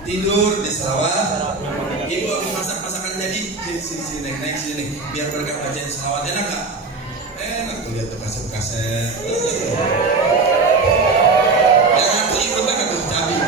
Tidur di selawat. Ibu habis masakan jadi sini naik sini biar berkah bacain selawat. Enak gak? Enak tuh lihat tuh kaset. Jangan tuh ikut banget tuh cabai.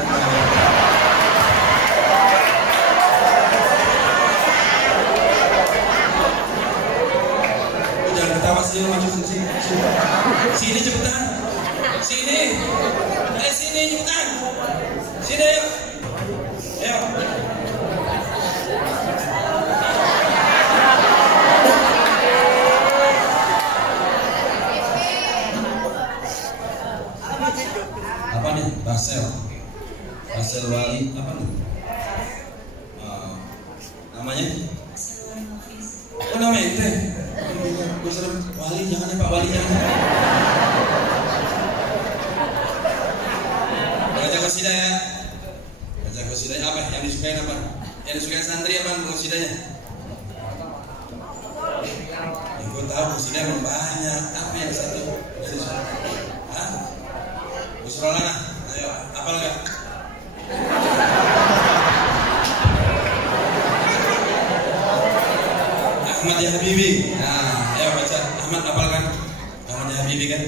Hasil Wali apa nih? Namanya? Oh namanya itu? Wali jangan ya Pak Wali jangan. Baca qasidah ya. Baca qasidah apa? Yang disukai apa? Yang disukai santri apa qasidahnya? Gue tahu qasidah memang banyak. Apa yang satu? Hah? Usrolana. Ayo, apa lagi? Ahmad ya Habibi. Nah, ayo baca. Ahmad hafalkan. Ahmad ya Habibi kan.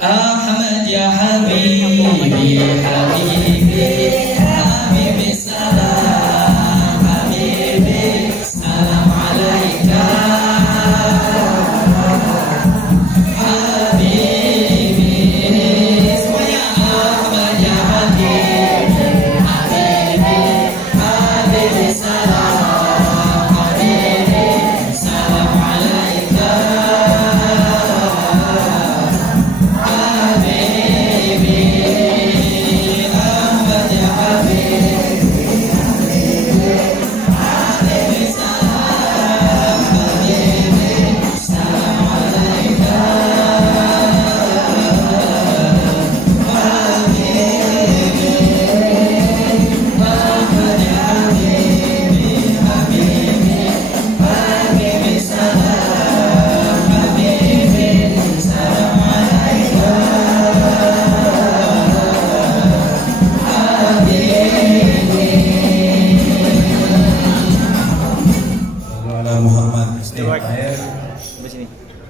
Ahmad ya Habibi, Habibi, Habibi salam, Habibi salam alaika, Habibi semuanya. Ahmad ya Habibi, Habibi, Habibi salam, Habibi salam alaika.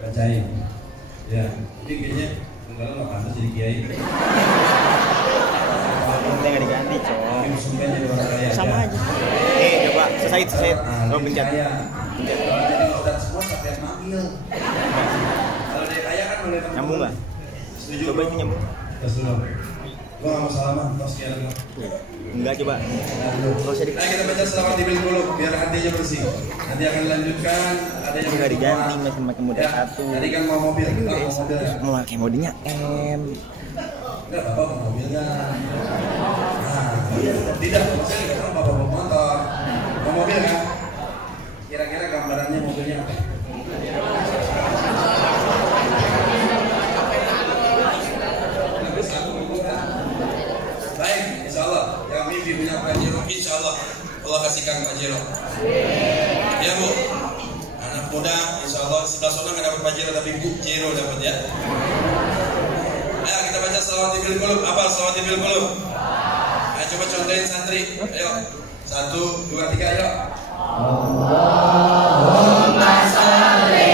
Bacain. Ya, ini kayaknya enggak lo pantas jadi kiai. Kita nggak diganti, Cok. Sumpah jadi orang kaya. Sama aja. Coba selesai. Lo pencet. Jadi ustadz semua sampai manggil. Kalau dia kaya kan boleh Nyambung nggak? Setuju. Coba ini nyambung. Terus dulu. Gua nggak mau salaman, tos sekian dulu. Enggak coba. Nggak usah Nah, kita baca selamat tibil dulu biar hatinya bersih. Nanti akan dilanjutkan. Ada yang nggak diganti, masih pakai mode ya, 1. Tadi kan mau mobil, kita mau mobil ya. Mau pakai modenya M. Enggak, bapak mau mobil kan? Nah, tidak, maksudnya nggak tahu bapak mau motor, mau mobil kan? Kira-kira gambarannya mobilnya apa? Baik, insya Allah yang mimpi punya Pajero, insya Allah Allah kasihkan Pajero. Ya Bu, anak muda, insya Allah sebelah sana nggak dapat Pajero tapi Bu Jero dapat ya. Ayo kita baca selawat tibil qulub. Apa selawat tibil qulub? Ayo coba contohin santri. Ayo 1, 2, 3 ayo. Allahumma sholli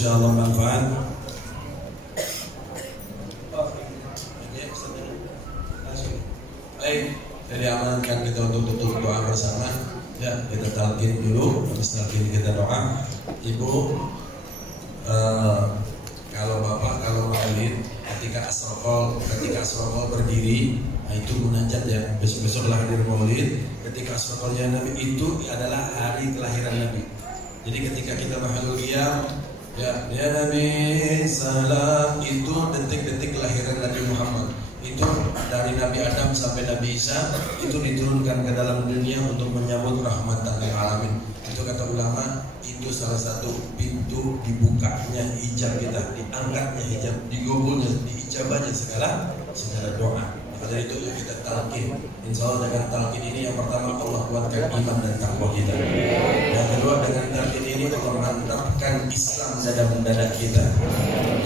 insya Allah manfaat. Baik, jadi amankan kita untuk tutup doa bersama. Ya, kita talqin dulu, habis talqin kita doa. Ibu, kalau bapak kalau maulid ketika asrokol berdiri, nah itu munajat ya. Besok lahir maulid. Ketika asrokolnya Nabi itu adalah hari kelahiran Nabi. Jadi ketika kita mahalul qiyam, ya Nabi salam, itu detik-detik kelahiran Nabi Muhammad. Itu dari Nabi Adam sampai Nabi Isa itu diturunkan ke dalam dunia untuk menyambut rahmatan lil alamin. Itu kata ulama, itu salah satu pintu dibukanya hijab kita, diangkatnya hijab, digugurnya, diijabahnya segala doa. Maka dari itu kita talqin. Insya Allah dengan talqin ini yang pertama Allah kuatkan iman dan takwa kita. Yang kedua dengan talqin ini Allah mantapkan Islam dalam dada kita.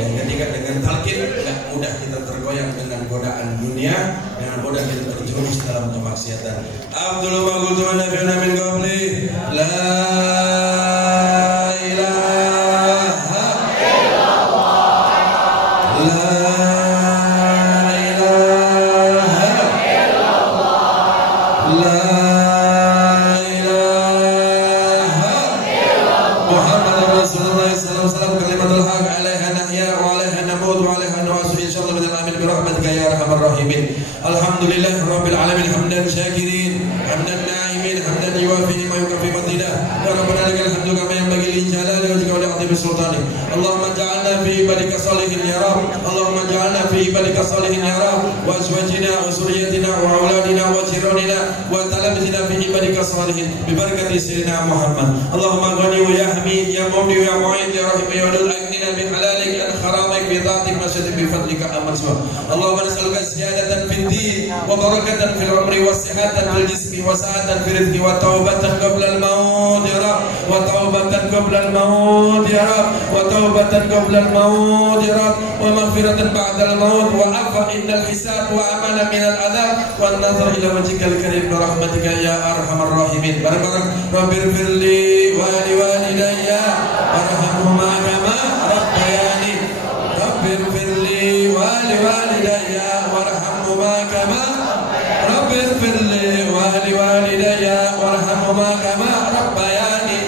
Yang ketiga dengan talqin tidak mudah kita tergoyang dengan godaan dunia, dengan mudah kita terjerumus dalam kemaksiatan. Abdul Maqul Tuhan Nabi min qabli la Alhamdulillahirabbil alamin hamdan syakirin hamdan na'imin hamdan yuwafi ma yukafi fadila ya rabbana lakal hamdu kama yanbaghi li jalali wajhika wa li 'azimi sultani Allahumma ja'alna fi ibadika salihin ya rab Allahumma ja'alna fi ibadika salihin ya rab wa azwajina wa zurriyyatina wa auladina wa jiranina wa talamizina fi ibadika salihin bi barakati sayyidina Muhammad Allahumma ghani wa ya hamid ya mawdi ya mu'in ya rahim ya wadul aghnina bi halalik an haramik bi ta'atik masyad bi fadlika aman subhan Allahumma nas'aluka ziyadatan fid din wa barakatan fil umri wa sihhatan fil jismi wa sa'atan fil rizqi wa taubatan qabla al maut ya rab wa taubatan qabla al maut ya rab wa taubatan qabla al maut ya rab wa maghfiratan ba'da al maut wa afa innal hisab wa amana min al adab wa an-nazar ila wajhikal karim bi rahmatika ya arhamar rahimin baraka rabbirfirli wa li walidayya warhamhuma kama rabbayani rabbirfirli wa li walidayya warhamhuma kama rabbirfirli wa li walidayya warhamhuma kama rabbayani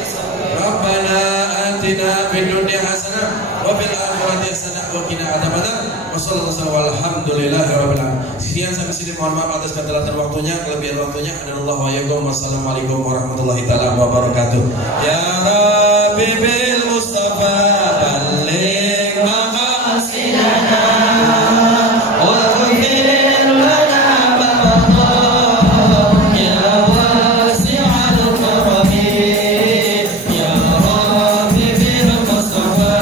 rabbana atina fid dunya hasanah wa fil akhirati hasanah wa qina adzabannar wa sallallahu alhamdulillahi rabbil alamin. Sekian sampai sini, mohon maaf atas keterlambatan waktunya, kelebihan waktunya. Anallahu wa iyyakum. Wassalamualaikum warahmatullahi taala wabarakatuh. Ya Rabbi bil Mustafa balligh maqasidana wa ghfir lana ma madaa ya wasi'al karami ya Rabbi bil Mustafa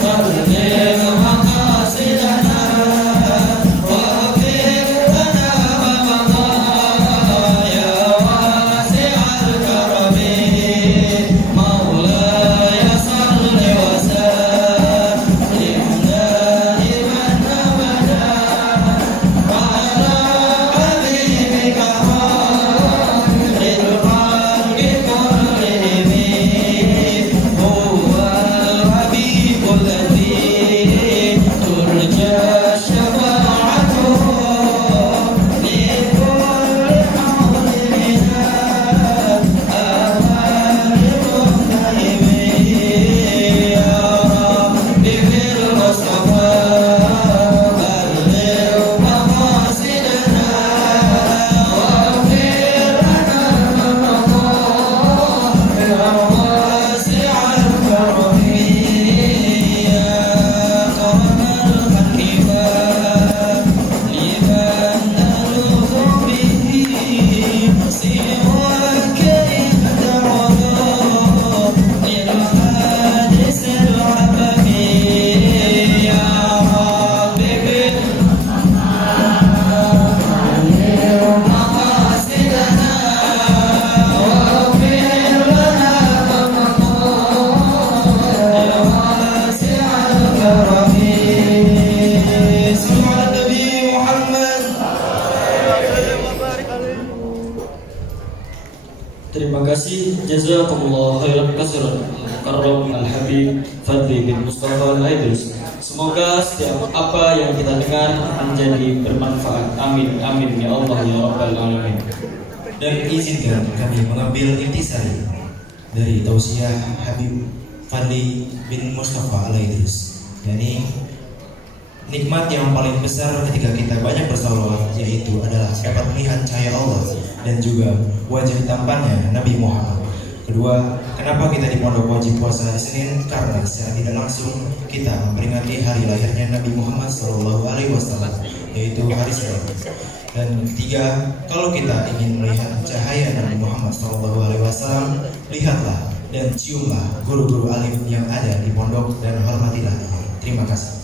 balligh maqasidana wa ghfir lana ma madaa ya wasi'al karami مولاي صل وسلم دائما ابدا على حبيبك خير الخلق كلهم هو الحبيب الذي ترجى شفاعته لكل حول من Terima kasih, jazakumullah khairan katsiran. Al-Mukarram Al-Habib Fadli bin Mustafa Al-Aidrus. Semoga setiap apa yang kita dengar menjadi bermanfaat. Amin amin ya Allah ya Rabbal Alamin. Dan izinkan kami mengambil intisari dari tausiah Habib Fadli bin Mustafa Al-Aidrus, yakni nikmat yang paling besar ketika kita banyak bersalawat yaitu adalah dapat melihat cahaya Allah dan juga wajah tampannya Nabi Muhammad. Kedua, kenapa kita di pondok wajib puasa hari Senin? Karena secara tidak langsung kita memperingati hari lahirnya Nabi Muhammad SAW, yaitu hari Senin. Dan ketiga, kalau kita ingin melihat cahaya Nabi Muhammad SAW, lihatlah dan ciumlah guru-guru alim yang ada di pondok dan hormatilah. Terima kasih.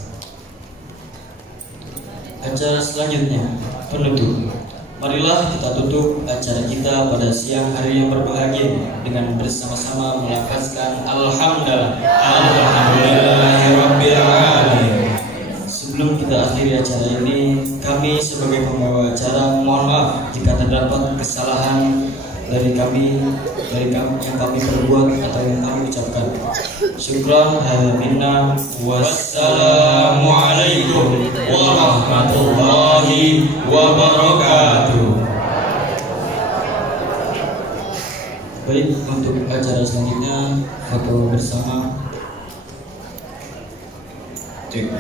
Acara selanjutnya penutup. Marilah kita tutup acara kita pada siang hari yang berbahagia dengan bersama-sama melafazkan Alhamdulillah. Alhamdulillahirabbil alamin. Sebelum kita akhiri acara ini, kami sebagai pembawa acara mohon maaf jika terdapat kesalahan dari kami yang kami perbuat atau yang kami ucapkan. Syukran, hadza minna, wassalamualaikum warahmatullahi wabarakatuh. Baik, untuk acara selanjutnya foto bersama. Cek.